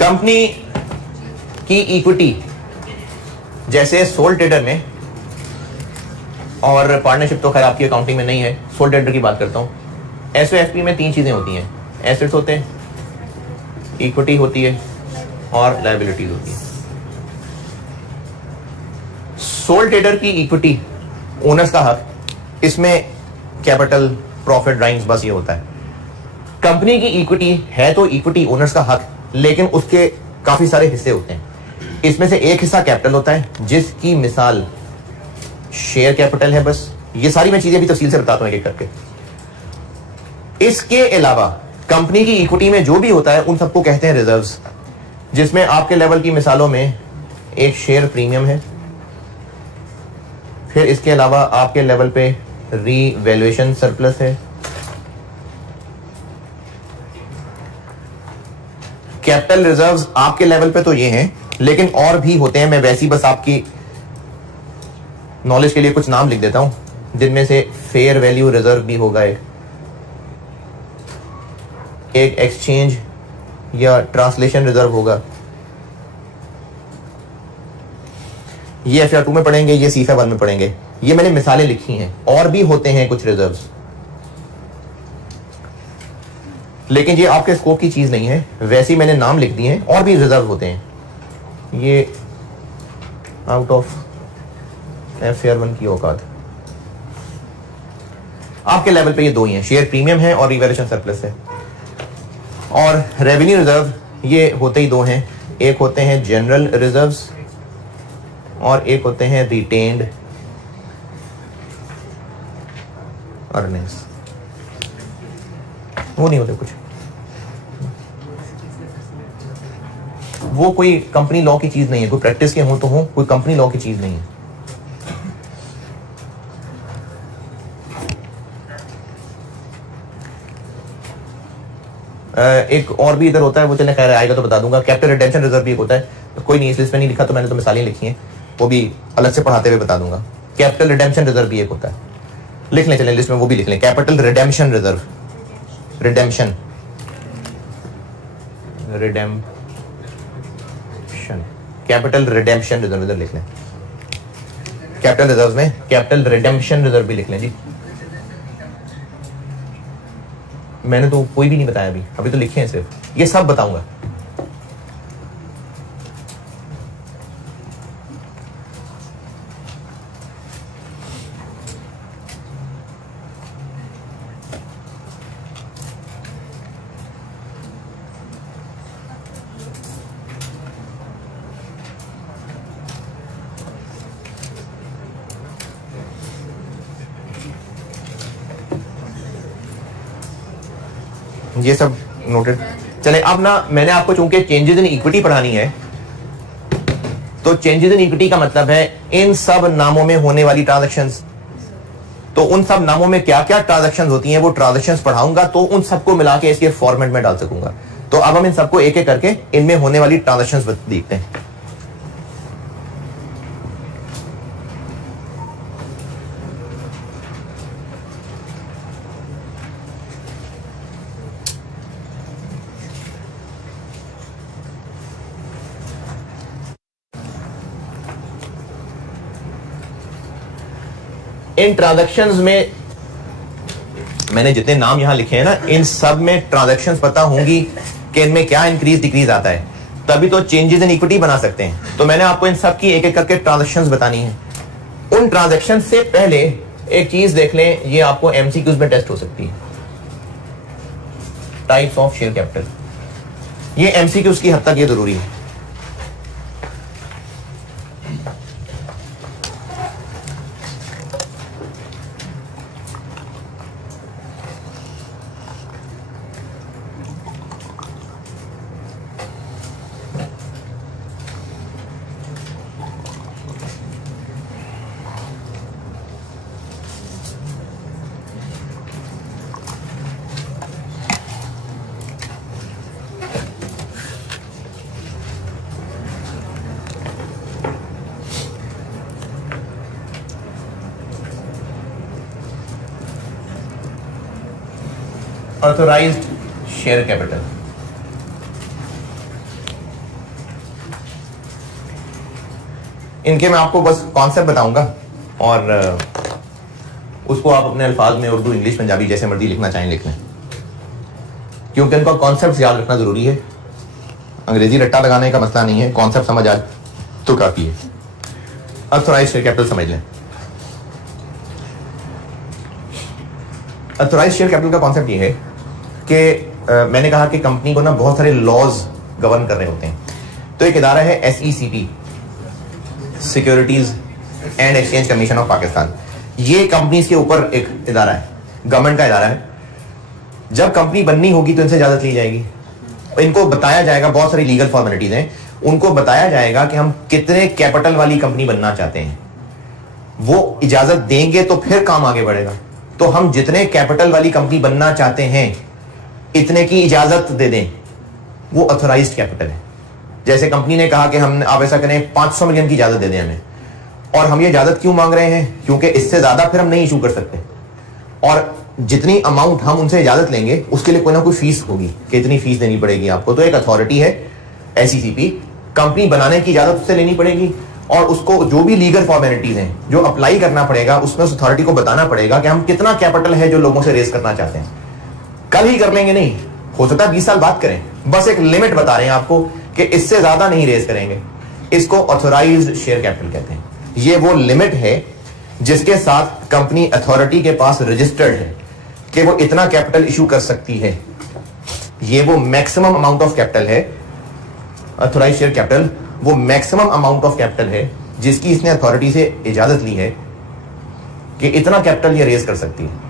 कंपनी की इक्विटी जैसे सोल ट्रेडर में, और पार्टनरशिप तो खैर आपकी अकाउंटिंग में नहीं है, सोल ट्रेडर की बात करता हूं। एसओएफपी में 3 चीजें होती हैं, एसेट्स होते हैं, इक्विटी होती है और लायबिलिटीज होती है। सोल ट्रेडर की इक्विटी ओनर्स का हक, इसमें कैपिटल, प्रॉफिट, ड्राइंग्स, बस ये होता है। कंपनी की इक्विटी है तो इक्विटी ओनर्स का हक, लेकिन उसके काफी सारे हिस्से होते हैं। इसमें से एक हिस्सा कैपिटल होता है जिसकी मिसाल शेयर कैपिटल है। बस ये सारी मैं चीजें भी तफसील से बताता हूं एक एक करके। इसके अलावा कंपनी की इक्विटी में जो भी होता है उन सबको कहते हैं रिजर्व्स, जिसमें आपके लेवल की मिसालों में एक शेयर प्रीमियम है, फिर इसके अलावा आपके लेवल पे रीवैल्यूएशन सरप्लस है, कैपिटल रिजर्व्स आपके लेवल पे तो ये हैं, लेकिन और भी होते हैं। मैं वैसी बस आपकी नॉलेज के लिए कुछ नाम लिख देता हूं, जिनमें से फेयर वैल्यू रिजर्व भी होगा, एक एक्सचेंज या ट्रांसलेशन रिजर्व होगा। ये FR 2 में पढ़ेंगे, ये CFA 1 में पढ़ेंगे। ये मैंने मिसालें लिखी हैं, और भी होते हैं कुछ रिजर्व्स। लेकिन ये आपके स्कोप की चीज नहीं है, वैसे ही मैंने नाम लिख दिए हैं, और भी रिजर्व होते हैं। ये आउट ऑफ FR1 की औकात आपके लेवल पे ये दो ही हैं, शेयर प्रीमियम है और रिवैल्यूएशन सरप्लस है। और रेवेन्यू रिजर्व ये होते ही दो हैं, एक होते हैं जनरल रिजर्व्स और एक होते हैं रिटेन्ड अर्निंग्स। वो नहीं होते कुछ, वो कोई कंपनी लॉ की चीज नहीं है, कोई प्रैक्टिस के हो तो हो, कोई कंपनी लॉ की चीज नहीं है। एक और भी इधर होता है, वो चले खैर आएगा तो बता दूंगा। कैपिटल रिडेम्पशन रिजर्व भी एक होता है, तो कोई नहीं, इस लिस्ट में नहीं लिखा तो मैंने तो मिसालें लिखी हैं, वो भी अलग से पढ़ाते हुए बता दूंगा। कैपिटल रिडेम्पशन रिजर्व भी एक होता है, लिख लें, चलें लिस्ट में वो भी लिख लें। Capital redemption reserve, redemption capital redemption reserve इधर लिख लें। कैपिटल रिजर्व में कैपिटल रिडेम्पशन रिजर्व भी लिख लें जी। मैंने तो कोई भी नहीं बताया अभी तो लिखे हैं सिर्फ, ये सब बताऊंगा। ये सब नोटेड। चले अब ना, मैंने आपको चूंकि चेंजेस इन इक्विटी पढ़ानी है, तो चेंजेस इन इक्विटी का मतलब है इन सब नामों में होने वाली ट्रांजैक्शंस। तो उन सब नामों में क्या क्या ट्रांजैक्शंस होती हैं वो ट्रांजैक्शंस पढ़ाऊंगा, तो उन सबको मिला के इसके फॉर्मेट में डाल सकूंगा। तो अब हम इन सबको एक एक करके इनमें होने वाली ट्रांजैक्शंस देखते हैं। इन ट्रांजैक्शंस में मैंने जितने नाम यहां लिखे हैं ना, इन सब में ट्रांजैक्शंस पता होंगी कि इनमें क्या इंक्रीज डिक्रीज आता है, तभी तो चेंजेस इन इक्विटी बना सकते हैं। तो मैंने आपको इन सब की एक एक करके ट्रांजैक्शंस बतानी है। उन ट्रांजैक्शंस से पहले एक चीज देख लें, ये आपको एमसीक्यूज में टेस्ट हो सकती है। टाइप्स ऑफ शेयर कैपिटल, ये एमसीक्यूज की हद तक ये जरूरी है। ऑथोराइज्ड शेयर कैपिटल, इनके मैं आपको बस कॉन्सेप्ट बताऊंगा और उसको आप अपने अल्फाज में उर्दू इंग्लिश पंजाबी जैसे मर्जी लिखना चाहें लिख लें, क्योंकि उनका कॉन्सेप्ट याद रखना जरूरी है। अंग्रेजी रट्टा लगाने का मसला नहीं है, कॉन्सेप्ट समझ आ तो काफी है। ऑथोराइज्ड शेयर कैपिटल समझ लें। ऑथोराइज्ड शेयर कैपिटल का कॉन्सेप्ट ये है कि मैंने कहा कि कंपनी को ना बहुत सारे लॉज गवर्न कर रहे होते हैं। तो एक इदारा है SECP, securities and exchange commission of Pakistan. ये कंपनीज के ऊपर एक इदारा है, गवर्नमेंट का इदारा है। जब कंपनी बननी होगी तो इनसे इजाजत ली जाएगी, इनको बताया जाएगा, बहुत सारी लीगल फॉर्मेलिटीज हैं, उनको बताया जाएगा कि हम कितने कैपिटल वाली कंपनी बनना चाहते हैं। वो इजाजत देंगे तो फिर काम आगे बढ़ेगा। तो हम जितने कैपिटल वाली कंपनी बनना चाहते हैं इतने की इजाजत दे दें, वो ऑथोराइज्ड कैपिटल है। जैसे कंपनी ने कहा कि हम आप ऐसा करें 500 मिलियन की इजाजत दे दें हमें, और हम ये इजाजत क्यों मांग रहे हैं, क्योंकि इससे ज्यादा फिर हम नहीं इशू कर सकते, और जितनी अमाउंट हम उनसे इजाजत लेंगे उसके लिए कोई ना कोई फीस होगी कि इतनी फीस देनी पड़ेगी आपको। तो एक अथॉरिटी है SECP, कंपनी बनाने की इजाजत उससे लेनी पड़ेगी, और उसको जो भी लीगल फॉर्मेलिटीज हैं जो अप्लाई करना पड़ेगा, उसमें उस अथॉरिटी को बताना पड़ेगा कि हम कितना कैपिटल है जो लोगों से रेज करना चाहते हैं। कल ही कर लेंगे नहीं, हो सकता है 20 साल बात करें, बस एक लिमिट बता रहे हैं आपको कि इससे ज्यादा नहीं रेज करेंगे। इसको ऑथोराइज्ड शेयर कैपिटल कहते हैं। ये वो लिमिट है जिसके साथ कंपनी अथॉरिटी के पास रजिस्टर्ड है कि वो इतना कैपिटल इशू कर सकती है। ये वो मैक्सिमम अमाउंट ऑफ कैपिटल है, ऑथोराइज्ड शेयर कैपिटल वो मैक्सिमम अमाउंट ऑफ कैपिटल है जिसकी इसने अथॉरिटी से इजाजत ली है कि इतना कैपिटल ये रेज कर सकती है।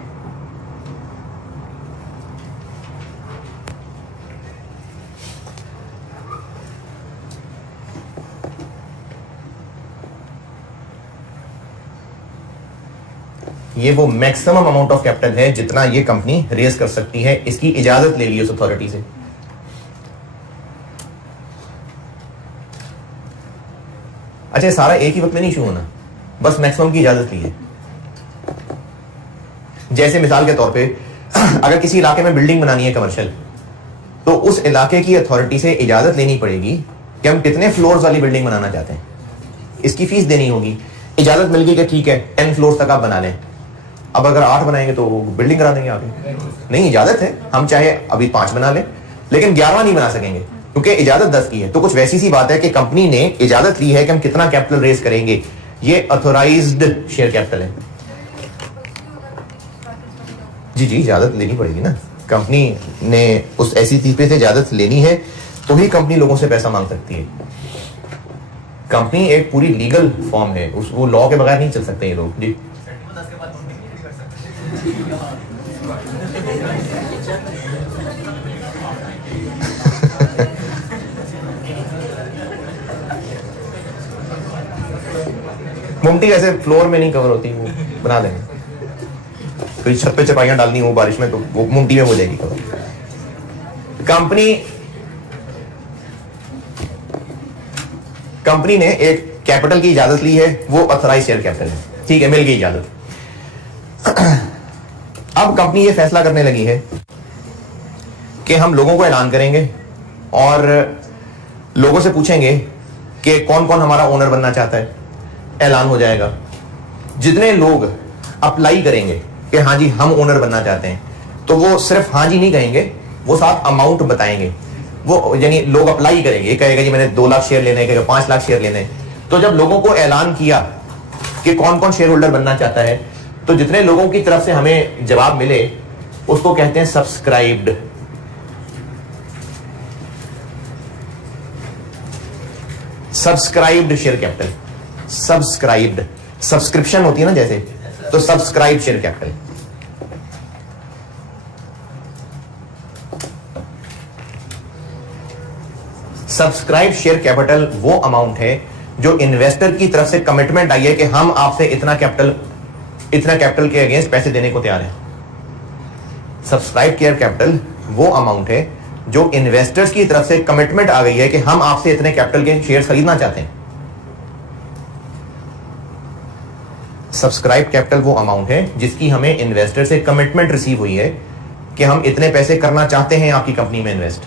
ये वो मैक्सिमम अमाउंट ऑफ कैपिटल है जितना ये कंपनी रेज कर सकती है, इसकी इजाजत ले ली उस अथॉरिटी से। अच्छा, सारा एक ही वक्त में नहीं इशू होना, बस मैक्सिमम की इजाजत ली है। जैसे मिसाल के तौर पे अगर किसी इलाके में बिल्डिंग बनानी है कमर्शियल, तो उस इलाके की अथॉरिटी से इजाजत लेनी पड़ेगी कि हम कितने फ्लोर्स वाली बिल्डिंग बनाना चाहते हैं, इसकी फीस देनी होगी। इजाजत मिल गई कि ठीक है 10 फ्लोर्स तक आप बना लें। अब अगर 8 बनाएंगे तो बिल्डिंग करा देंगे आगे, नहीं इजाजत है, हम चाहे अभी 5 बना लें लेकिन 11 नहीं बना सकेंगे क्योंकि इजाजत 10 की है। तो कुछ वैसी सी बात है कि कंपनी ने इजाजत ली है कि हम कितना कैपिटल रेज करेंगे, ये ऑथोराइज्ड शेयर कैपिटल है। जी जी, इजाजत लेनी पड़ेगी ना, कंपनी ने उस ऐसी चीज पे से इजाजत लेनी है तो ही कंपनी लोगों से पैसा मांग सकती है। कंपनी एक पूरी लीगल फॉर्म है, उस वो लॉ के बगैर नहीं चल सकते ये लोग। जी मुमटी ऐसे फ्लोर में नहीं कवर होती, वो बना देंगे। कोई छत पे चपाइयां डालनी हो बारिश में तो वो मुमटी में हो जाएगी कवर। कंपनी ने एक कैपिटल की इजाजत ली है, वो ऑथराइज्ड शेयर कैपिटल है, ठीक है, मिल गई इजाजत। अब कंपनी ये फैसला करने लगी है कि हम लोगों को ऐलान करेंगे और लोगों से पूछेंगे कि कौन कौन हमारा ओनर बनना चाहता है। ऐलान हो जाएगा, जितने लोग अप्लाई करेंगे कि हाँ जी हम ओनर बनना चाहते हैं, तो वो सिर्फ हाँ जी नहीं कहेंगे, वो साथ अमाउंट बताएंगे। वो यानी लोग अप्लाई करेंगे, कहेगा जी मैंने 2 लाख शेयर लेने, कहेगा 5 लाख शेयर लेने। तो जब लोगों को ऐलान किया कि कौन कौन शेयर होल्डर बनना चाहता है, तो जितने लोगों की तरफ से हमें जवाब मिले उसको कहते हैं subscribed. Subscribed share capital, subscribed, subscription होती है ना जैसे, तो subscribed share capital. Subscribe share capital वो अमाउंट है जो इन्वेस्टर की तरफ से कमिटमेंट आई है कि हम आपसे इतना कैपिटल के अगेंस्ट पैसे देने को तैयार हैं। सब्सक्राइब शेयर कैपिटल वो अमाउंट है जो इन्वेस्टर्स की तरफ से कमिटमेंट आ गई है कि हम आपसे इतने कैपिटल के शेयर खरीदना चाहते हैं। सब्सक्राइब कैपिटल वो अमाउंट है जिसकी हमें इन्वेस्टर से कमिटमेंट रिसीव हुई है कि हम इतने पैसे करना चाहते हैं आपकी कंपनी में इन्वेस्ट।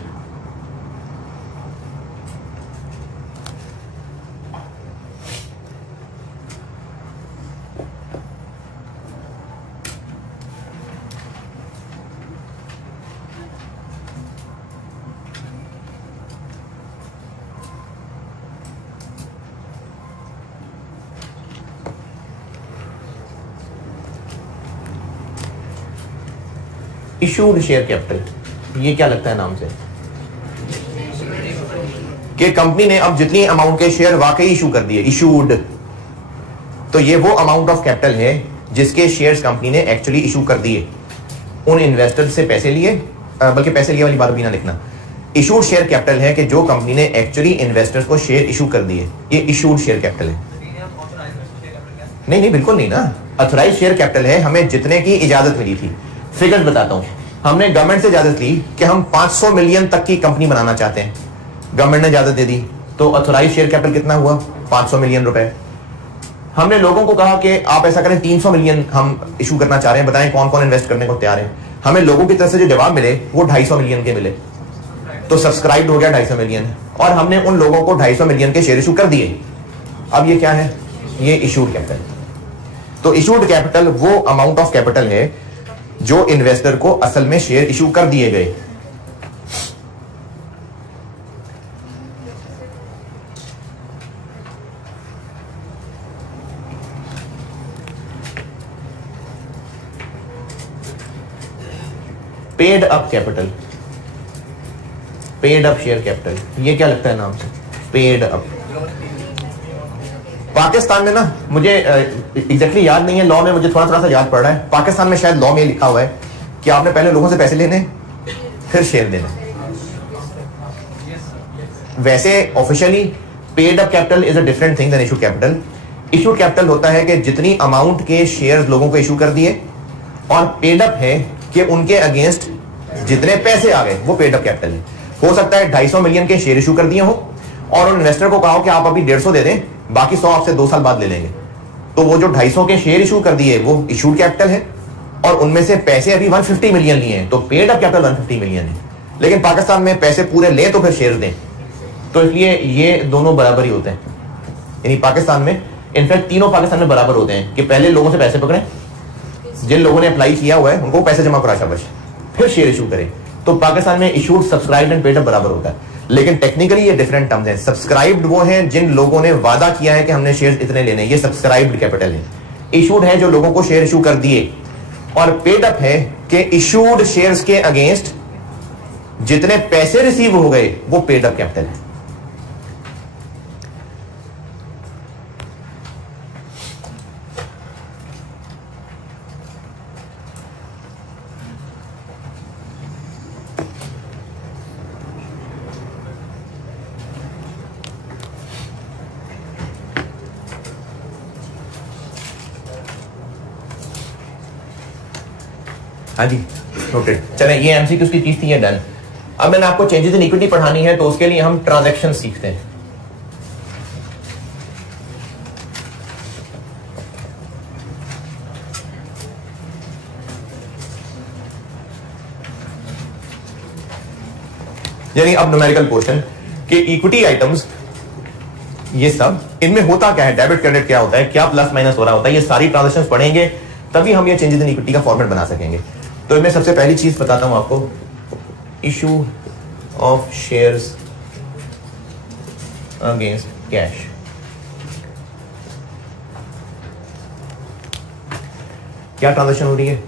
इशूड शेयर कैपिटल, ये क्या लगता है नाम से कि कंपनी ने अब जितनी अमाउंट के शेयर वाकई इशू कर दिए, इशूड, तो ये वो अमाउंट ऑफ कैपिटल है जिसके शेयर्स कंपनी ने एक्चुअली इशू कर दिए। उन इन्वेस्टर से पैसे लिए, बल्कि पैसे लिए वाली बात भी ना लिखना, इशूड शेयर कैपिटल है कि जो कंपनी ने एक्चुअली इन्वेस्टर्स को शेयर इशू कर दिए, ये इशूड शेयर कैपिटल है। नहीं नहीं बिल्कुल नहीं ना, ऑथराइज्ड शेयर कैपिटल है हमें जितने की इजाजत मिली थी। फिगर बताता हूं, हमने गवर्नमेंट से इजाजत ली कि हम 500 मिलियन तक की कंपनी बनाना चाहते हैं, गवर्नमेंट ने इजाजत दे दी, तो ऑथराइज्ड शेयर कैपिटल कितना हुआ? 500 मिलियन रुपए। हमने लोगों को कहा कि आप ऐसा करें 300 मिलियन हम इशू करना चाह रहे हैं, बताएं कौन कौन इन्वेस्ट करने को तैयार है। हमें लोगों की तरफ से जो जवाब मिले वो 250 मिलियन के मिले, तो सब्सक्राइब हो गया 250 मिलियन, और हमने उन लोगों को 250 मिलियन के शेयर इशू कर दिए। अब ये क्या है? ये इशूड कैपिटल। तो इशूड कैपिटल वो अमाउंट ऑफ कैपिटल है जो इन्वेस्टर को असल में शेयर इशू कर दिए गए। Paid up capital, paid up share capital, ये क्या लगता है नाम से? Paid up. पाकिस्तान में ना, मुझे एग्जैक्टली याद नहीं है, लॉ में मुझे थोड़ा थोड़ा सा याद पड़ रहा है, पाकिस्तान में शायद लॉ में लिखा हुआ है कि आपने पहले लोगों से पैसे लेने फिर शेयर देने। वैसे officially paid up capital is a different thing than issue capital. Issue capital होता है कि जितनी अमाउंट के शेयर्स लोगों को इशू कर दिए, और पेड अप है कि उनके अगेंस्ट जितने पैसे आ गए, वो पेड अप कैपिटल है। हो सकता है 250 मिलियन के शेयर इशू कर दिए हो और उन इन्वेस्टर को कहा हो कि आप अभी 150 दे दें, बाकी 100 आपसे 2 साल बाद ले लेंगे, तो वो जो 250 के शेयर इशू कर दिए वो इशूड कैपिटल है, और उनमें से पैसे अभी 150 मिलियन लिए हैं, तो पेड अप कैपिटल 150 मिलियन है। लेकिन पाकिस्तान में पैसे पूरे लें तो फिर शेयर दें, तो इसलिए ये दोनों बराबर ही होते हैं। यानी पाकिस्तान में, इनफैक्ट तीनों पाकिस्तान में बराबर होते हैं कि पहले लोगों से पैसे पकड़ें, जिन लोगों ने अप्लाई किया हुआ है उनको पैसे जमा करा शाबाश, फिर शेयर इशू करें। तो पाकिस्तान में issued, subscribed and paid up बराबर होता है, लेकिन टेक्निकली ये डिफरेंट टर्म्स हैं। सब्सक्राइब्ड वो हैं जिन लोगों ने वादा किया है कि हमने शेयर इतने लेने, ये सब्सक्राइब्ड कैपिटल है। इशूड है जो लोगों को शेयर इशू कर दिए, और पेड अप है कि इशूड शेयर्स के अगेंस्ट जितने पैसे रिसीव हो गए वो पेड अप कैपिटल है। हाँ जी, नोटेड। चले, ये एमसीक्यू की चीज थी, ये डन। अब मैंने आपको चेंजेस इन इक्विटी पढ़ानी है, तो उसके लिए हम ट्रांजैक्शन सीखते हैं। यानी अब न्यूमेरिकल पोर्शन के इक्विटी आइटम्स, ये सब, इनमें होता क्या है, डेबिट क्रेडिट क्या होता है, क्या प्लस माइनस हो रहा होता है, ये सारी ट्रांजैक्शंस पढ़ेंगे, तभी हम ये चेंजेस इन इक्विटी का फॉर्मेट बना सकेंगे। तो मैं सबसे पहली चीज बताता हूं आपको, issue of shares against cash. क्या ट्रांजैक्शन हो रही है?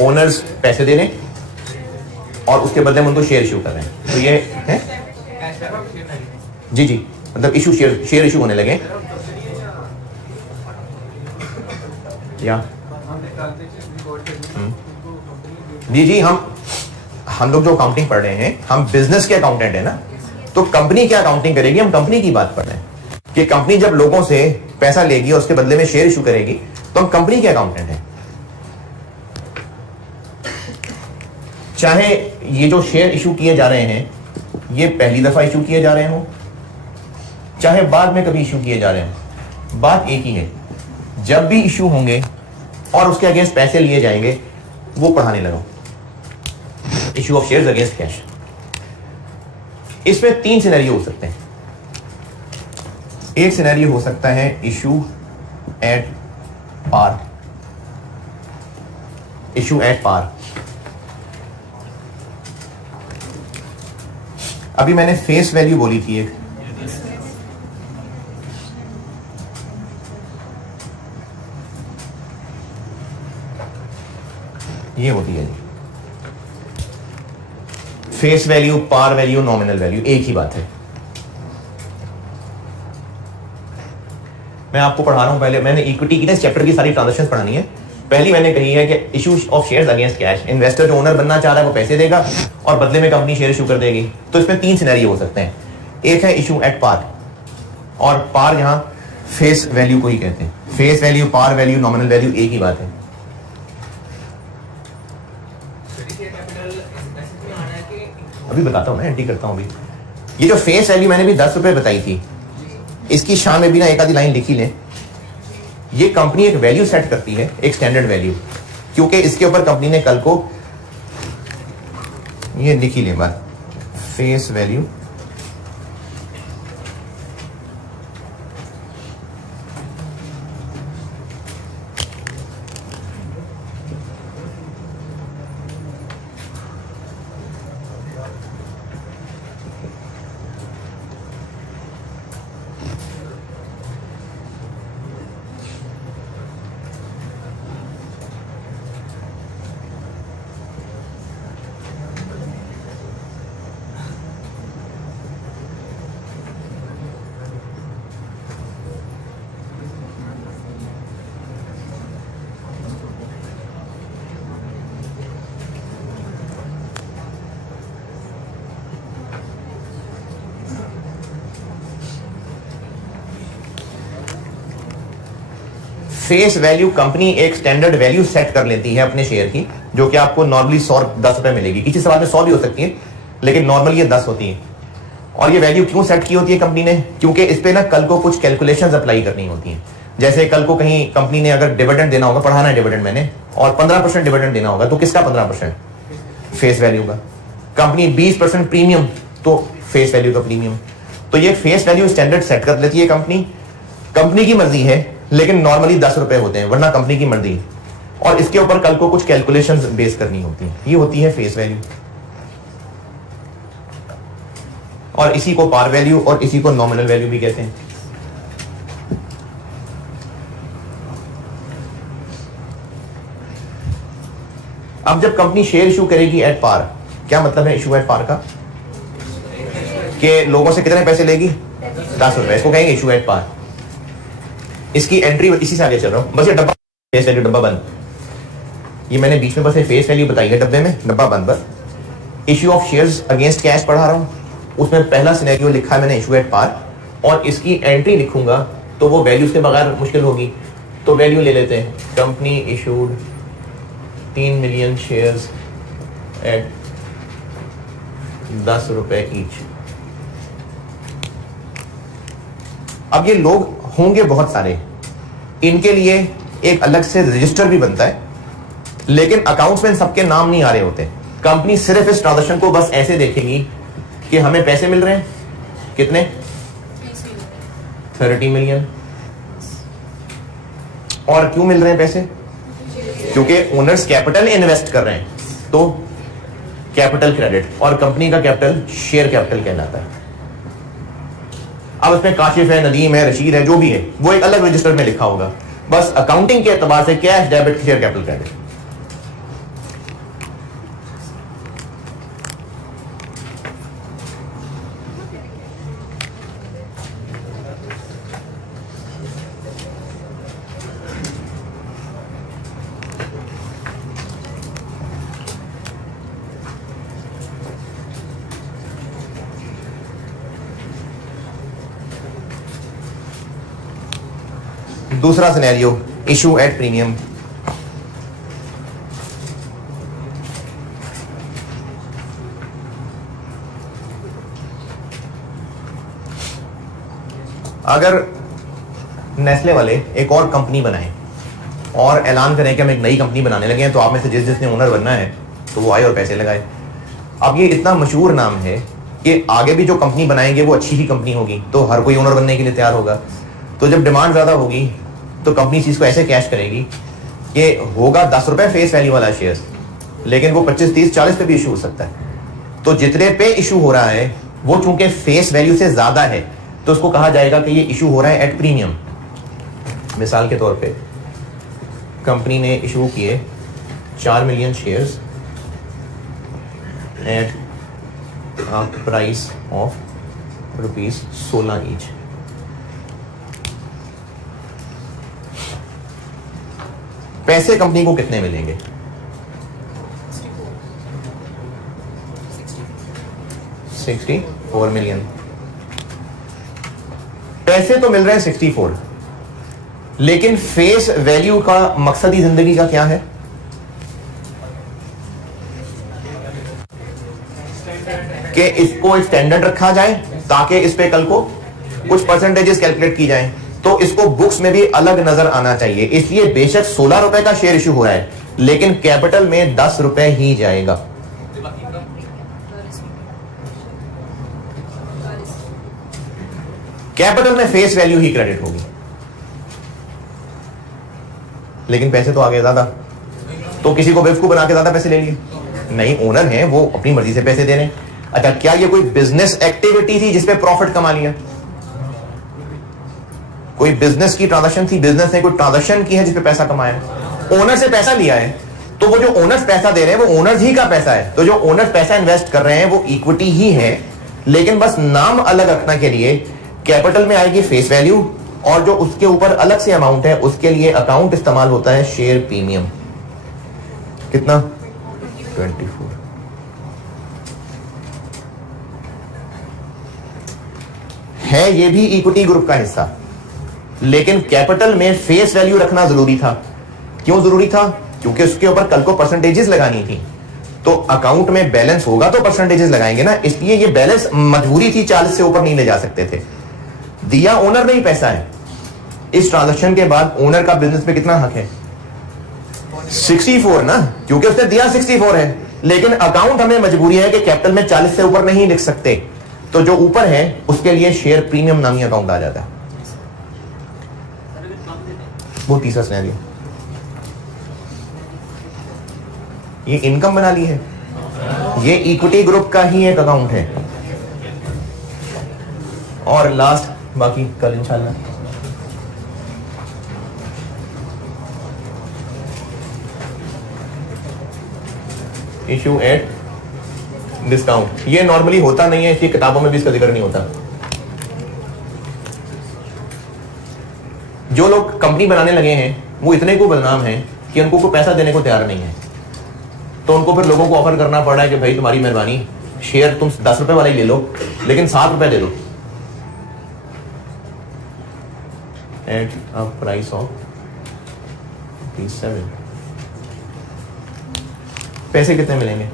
ओनर्स पैसे दे रहे हैं और उसके बदले में उनको शेयर इशू कर रहे हैं, तो ये है जी जी, मतलब इशू, शेयर इशू होने लगे या जी जी। हम लोग जो अकाउंटिंग पढ़ रहे हैं, हम बिजनेस के अकाउंटेंट है ना, तो कंपनी क्या अकाउंटिंग करेगी, हम कंपनी की बात पढ़ रहे हैं कि कंपनी जब लोगों से पैसा लेगी और उसके बदले में शेयर इशू करेगी, तो हम कंपनी के अकाउंटेंट हैं। चाहे ये जो शेयर इशू किए जा रहे हैं ये पहली दफा इशू किए जा रहे हो, चाहे बाद में कभी इशू किए जा रहे हो, बात एक ही है, जब भी इशू होंगे और उसके अगेंस्ट पैसे लिए जाएंगे, वो पढ़ाने लगा, issue of shares against cash. इसमें 3 सिनेरियो हो सकते हैं। एक सिनेरियो हो सकता है issue at par, issue at par. अभी मैंने फेस वैल्यू बोली थी एक, ये होती है जी face value, par value, nominal value, एक ही बात है। मैं आपको पढ़ा रहा हूं, पहले मैंने इक्विटी की ना चैप्टर की सारी ट्रांजैक्शंस पढ़ानी है। पहली मैंने कही है कि issue of shares against cash, investor जो ओनर बनना चाह रहा है वो पैसे देगा और बदले में कंपनी शेयर इशू कर देगी। तो इसमें 3 सिनेरियो हो सकते हैं। एक है इशू एट पार, और पार यहां फेस वैल्यू को ही कहते हैं। Face value, par value, nominal value एक ही बात है। अभी बताता हूं, मैं एंट्री करता हूं अभी। ये जो फेस वैल्यू मैंने भी 10 रुपए बताई थी, इसकी शान में भी ना एक आधी लाइन लिखी लें। ये कंपनी एक वैल्यू सेट करती है, एक स्टैंडर्ड वैल्यू, क्योंकि इसके ऊपर कंपनी ने कल को ये लिखी लें बात, face value face value company एक स्टैंडर्ड वैल्यू सेट कर लेती है अपने शेयर की, जो कि आपको नॉर्मली 10 रुपए मिलेगी। किसी सवाल में 100 भी हो सकती है, लेकिन नॉर्मली ये 10 होती है। और ये वैल्यू क्यों सेट की होती है कंपनी ने? क्योंकि इस पे ना कल को कुछ कैलकुलेशंस अप्लाई करनी होती हैं। जैसे कल को कहीं कंपनी ने अगर डिविडेंड देना होगा, पढ़ाना है डिविडेंड मैंने, और 15% डिविडेंड देना होगा, तो किसका 15%? फेस वैल्यू का। कंपनी 20% प्रीमियम, तो फेस वैल्यू का प्रीमियम। तो ये फेस वैल्यू स्टैंडर्ड सेट कर लेती है कंपनी की मर्जी है, लेकिन नॉर्मली 10 रुपए होते हैं, वरना कंपनी की मर्जी। और इसके ऊपर कल को कुछ कैलकुलेशंस बेस करनी होती है, ये होती है फेस वैल्यू। और इसी को पार वैल्यू और इसी को नॉमिनल वैल्यू भी कहते हैं। अब जब कंपनी शेयर इशू करेगी एट पार, क्या मतलब है इशू एट पार का? कि लोगों से कितने पैसे लेगी? 10 रुपए, इसको कहेंगे इशू एट पार। इसकी एंट्री इसी से आगे चल रहा हूं, बस ये डब्बा फेस वैल्यू डब्बा बंद। ये मैंने बीच में बस फेस वैल्यू बताई है डब्बे में, डब्बा बंद। बस issue of shares against cash पढ़ा रहा हूं, उसमें पहला सिनेरियो लिखा है मैंने इशू एट पार, और इसकी एंट्री लिखूंगा तो वो वैल्यूज के बगैर मुश्किल होगी। तो वैल्यू ले लेते हैं, company issued 3 million shares at 10 रुपए ईच। अब ये लोग होंगे बहुत सारे, इनके लिए एक अलग से रजिस्टर भी बनता है, लेकिन अकाउंट्स में सबके नाम नहीं आ रहे होते। कंपनी सिर्फ इस ट्रांजैक्शन को बस ऐसे देखेगी कि हमें पैसे मिल रहे हैं, कितने? 30 मिलियन। और क्यों मिल रहे हैं पैसे? क्योंकि ओनर्स कैपिटल इन्वेस्ट कर रहे हैं, तो कैपिटल क्रेडिट, और कंपनी का कैपिटल शेयर कैपिटल कहलाता है। अब इसमें काशिफ है, नदीम है, रशीद है, जो भी है वो एक अलग रजिस्टर में लिखा होगा। बस अकाउंटिंग के एतबार से cash debit share capital credit. दूसरा सिनेरियो, इशू एट प्रीमियम। अगर नेस्ले वाले एक और कंपनी बनाए और ऐलान करें कि हम एक नई कंपनी बनाने लगे हैं, तो आप में से जिसने ओनर बनना है तो वो आए और पैसे लगाए। अब ये इतना मशहूर नाम है कि आगे भी जो कंपनी बनाएंगे वो अच्छी ही कंपनी होगी, तो हर कोई ओनर बनने के लिए तैयार होगा। तो जब डिमांड ज्यादा होगी तो कंपनी इस चीज को ऐसे कैश करेगी कि होगा 10 रुपए फेस वैल्यू वाला शेयर, लेकिन वो 25, 30, 40 पे भी इशू हो सकता है। तो जितने पे इशू हो रहा है वो चूंकि फेस वैल्यू से ज्यादा है, तो उसको कहा जाएगा कि ये इशू हो रहा है एट प्रीमियम। मिसाल के तौर पे कंपनी ने इशू किए 4 million shares at price of ₹16 each. पैसे कंपनी को कितने मिलेंगे? 64 मिलियन। पैसे तो मिल रहे हैं 64, लेकिन फेस वैल्यू का मकसद ही जिंदगी का क्या है? कि इसको स्टैंडर्ड रखा जाए ताकि इस पे कल को कुछ परसेंटेजेस कैलकुलेट की जाए, तो इसको बुक्स में भी अलग नजर आना चाहिए। इसलिए बेशक 16 रुपए का शेयर इशू हो रहा है, लेकिन कैपिटल में 10 रुपए ही जाएगा। कैपिटल में फेस वैल्यू ही क्रेडिट होगी, लेकिन पैसे तो आगे ज्यादा। तो किसी को बेवकूफ बना के ज्यादा पैसे ले लिए? नहीं, ओनर है वो अपनी मर्जी से पैसे दे रहे हैं। अच्छा, क्या ये कोई बिजनेस एक्टिविटी थी जिसपे प्रॉफिट कमा लिया? कोई बिजनेस की ट्रांजैक्शन थी, बिजनेस ने कोई ट्रांजैक्शन की है जिसपे पैसा कमाया, ओनर से पैसा लिया है, तो वो जो ओनर्स पैसा दे रहे हैं वो ओनर्स ही का पैसा है। तो जो ओनर्स पैसा इन्वेस्ट कर रहे हैं वो इक्विटी ही है, लेकिन बस नाम अलग रखने के लिए कैपिटल में आएगी फेस वैल्यू, और जो उसके ऊपर अलग से अमाउंट है उसके लिए अकाउंट इस्तेमाल होता है शेयर प्रीमियम। कितना? 24। है ये भी इक्विटी ग्रुप का हिस्सा, लेकिन कैपिटल में फेस वैल्यू रखना जरूरी था। क्यों जरूरी था? क्योंकि उसके ऊपर कल को परसेंटेजेस लगानी थी। तो अकाउंट में बैलेंस होगा तो परसेंटेजेस लगाएंगे ना, इसलिए ये बैलेंस मजबूरी थी, 40 से ऊपर नहीं ले जा सकते थे। दिया ओनर ने ही पैसा है। इस ट्रांजैक्शन के बाद ओनर का बिजनेस पे कितना हक है? 64 ना, क्योंकि उसने दिया 64 है, लेकिन अकाउंट हमें मजबूरी है कि कैपिटल में 40 से ऊपर नहीं लिख सकते, तो जो ऊपर है उसके लिए शेयर प्रीमियम नामी अकाउंट आ जाता है। वो तीसरा सिनेरियो। ये इनकम बना ली है, ये इक्विटी ग्रुप का ही एक अकाउंट है। और लास्ट, बाकी कल इंशाल्लाह। Issue at discount. ये नॉर्मली होता नहीं है, इसकी किताबों में भी इसका जिक्र नहीं होता। जो लोग कंपनी बनाने लगे हैं वो इतने को बदनाम हैं कि उनको कोई पैसा देने को तैयार नहीं है, तो उनको फिर लोगों को ऑफर करना पड़ रहा है कि भाई तुम्हारी मेहरबानी, शेयर तुम 10 रुपए वाले ही ले लो, लेकिन 7 रुपए दे दो एट अ प्राइस ऑफ 7। पैसे कितने मिलेंगे?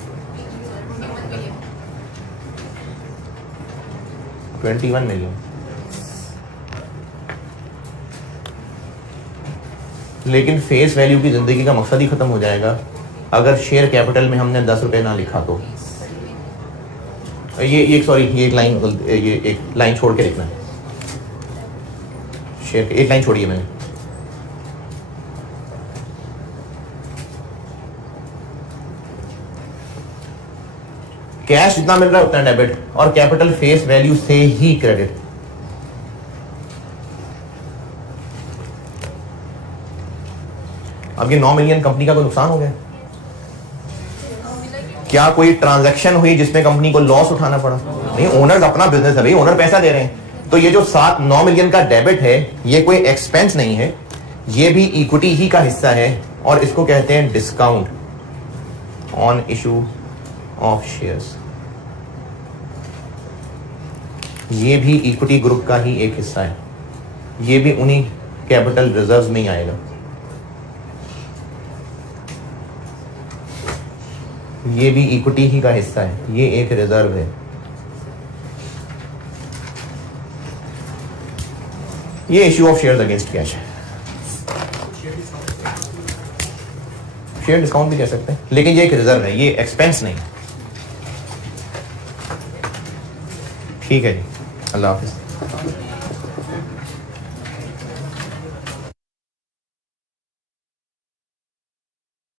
21 मिलियन। लेकिन फेस वैल्यू की जिंदगी का मकसद ही खत्म हो जाएगा अगर शेयर कैपिटल में हमने 10 रुपए ना लिखा तो। ये एक लाइन छोड़ के लिखना है। शेयर एक लाइन छोड़ी है मैंने। कैश जितना मिल रहा है उतना डेबिट, और कैपिटल फेस वैल्यू से ही क्रेडिट। अब ये 9 मिलियन कंपनी का कोई नुकसान हो गया? क्या कोई ट्रांजैक्शन हुई जिसमें कंपनी को लॉस उठाना पड़ा? नहीं, ओनर्स अपना बिजनेस है भाई, ओनर पैसा दे रहे हैं। तो ये जो 9 मिलियन का डेबिट है ये कोई एक्सपेंस नहीं है, ये भी इक्विटी ही का हिस्सा है, और इसको कहते हैं discount on issue of shares. ये भी इक्विटी ग्रुप का ही एक हिस्सा है, ये भी उन्हीं कैपिटल रिजर्व में ही आएगा। ये भी इक्विटी ही का हिस्सा है, ये एक रिजर्व है। ये issue of shares against cash है। शेयर डिस्काउंट भी कह सकते हैं, लेकिन ये एक रिजर्व है, ये एक्सपेंस नहीं। ठीक है जी, अल्लाह हाफिज।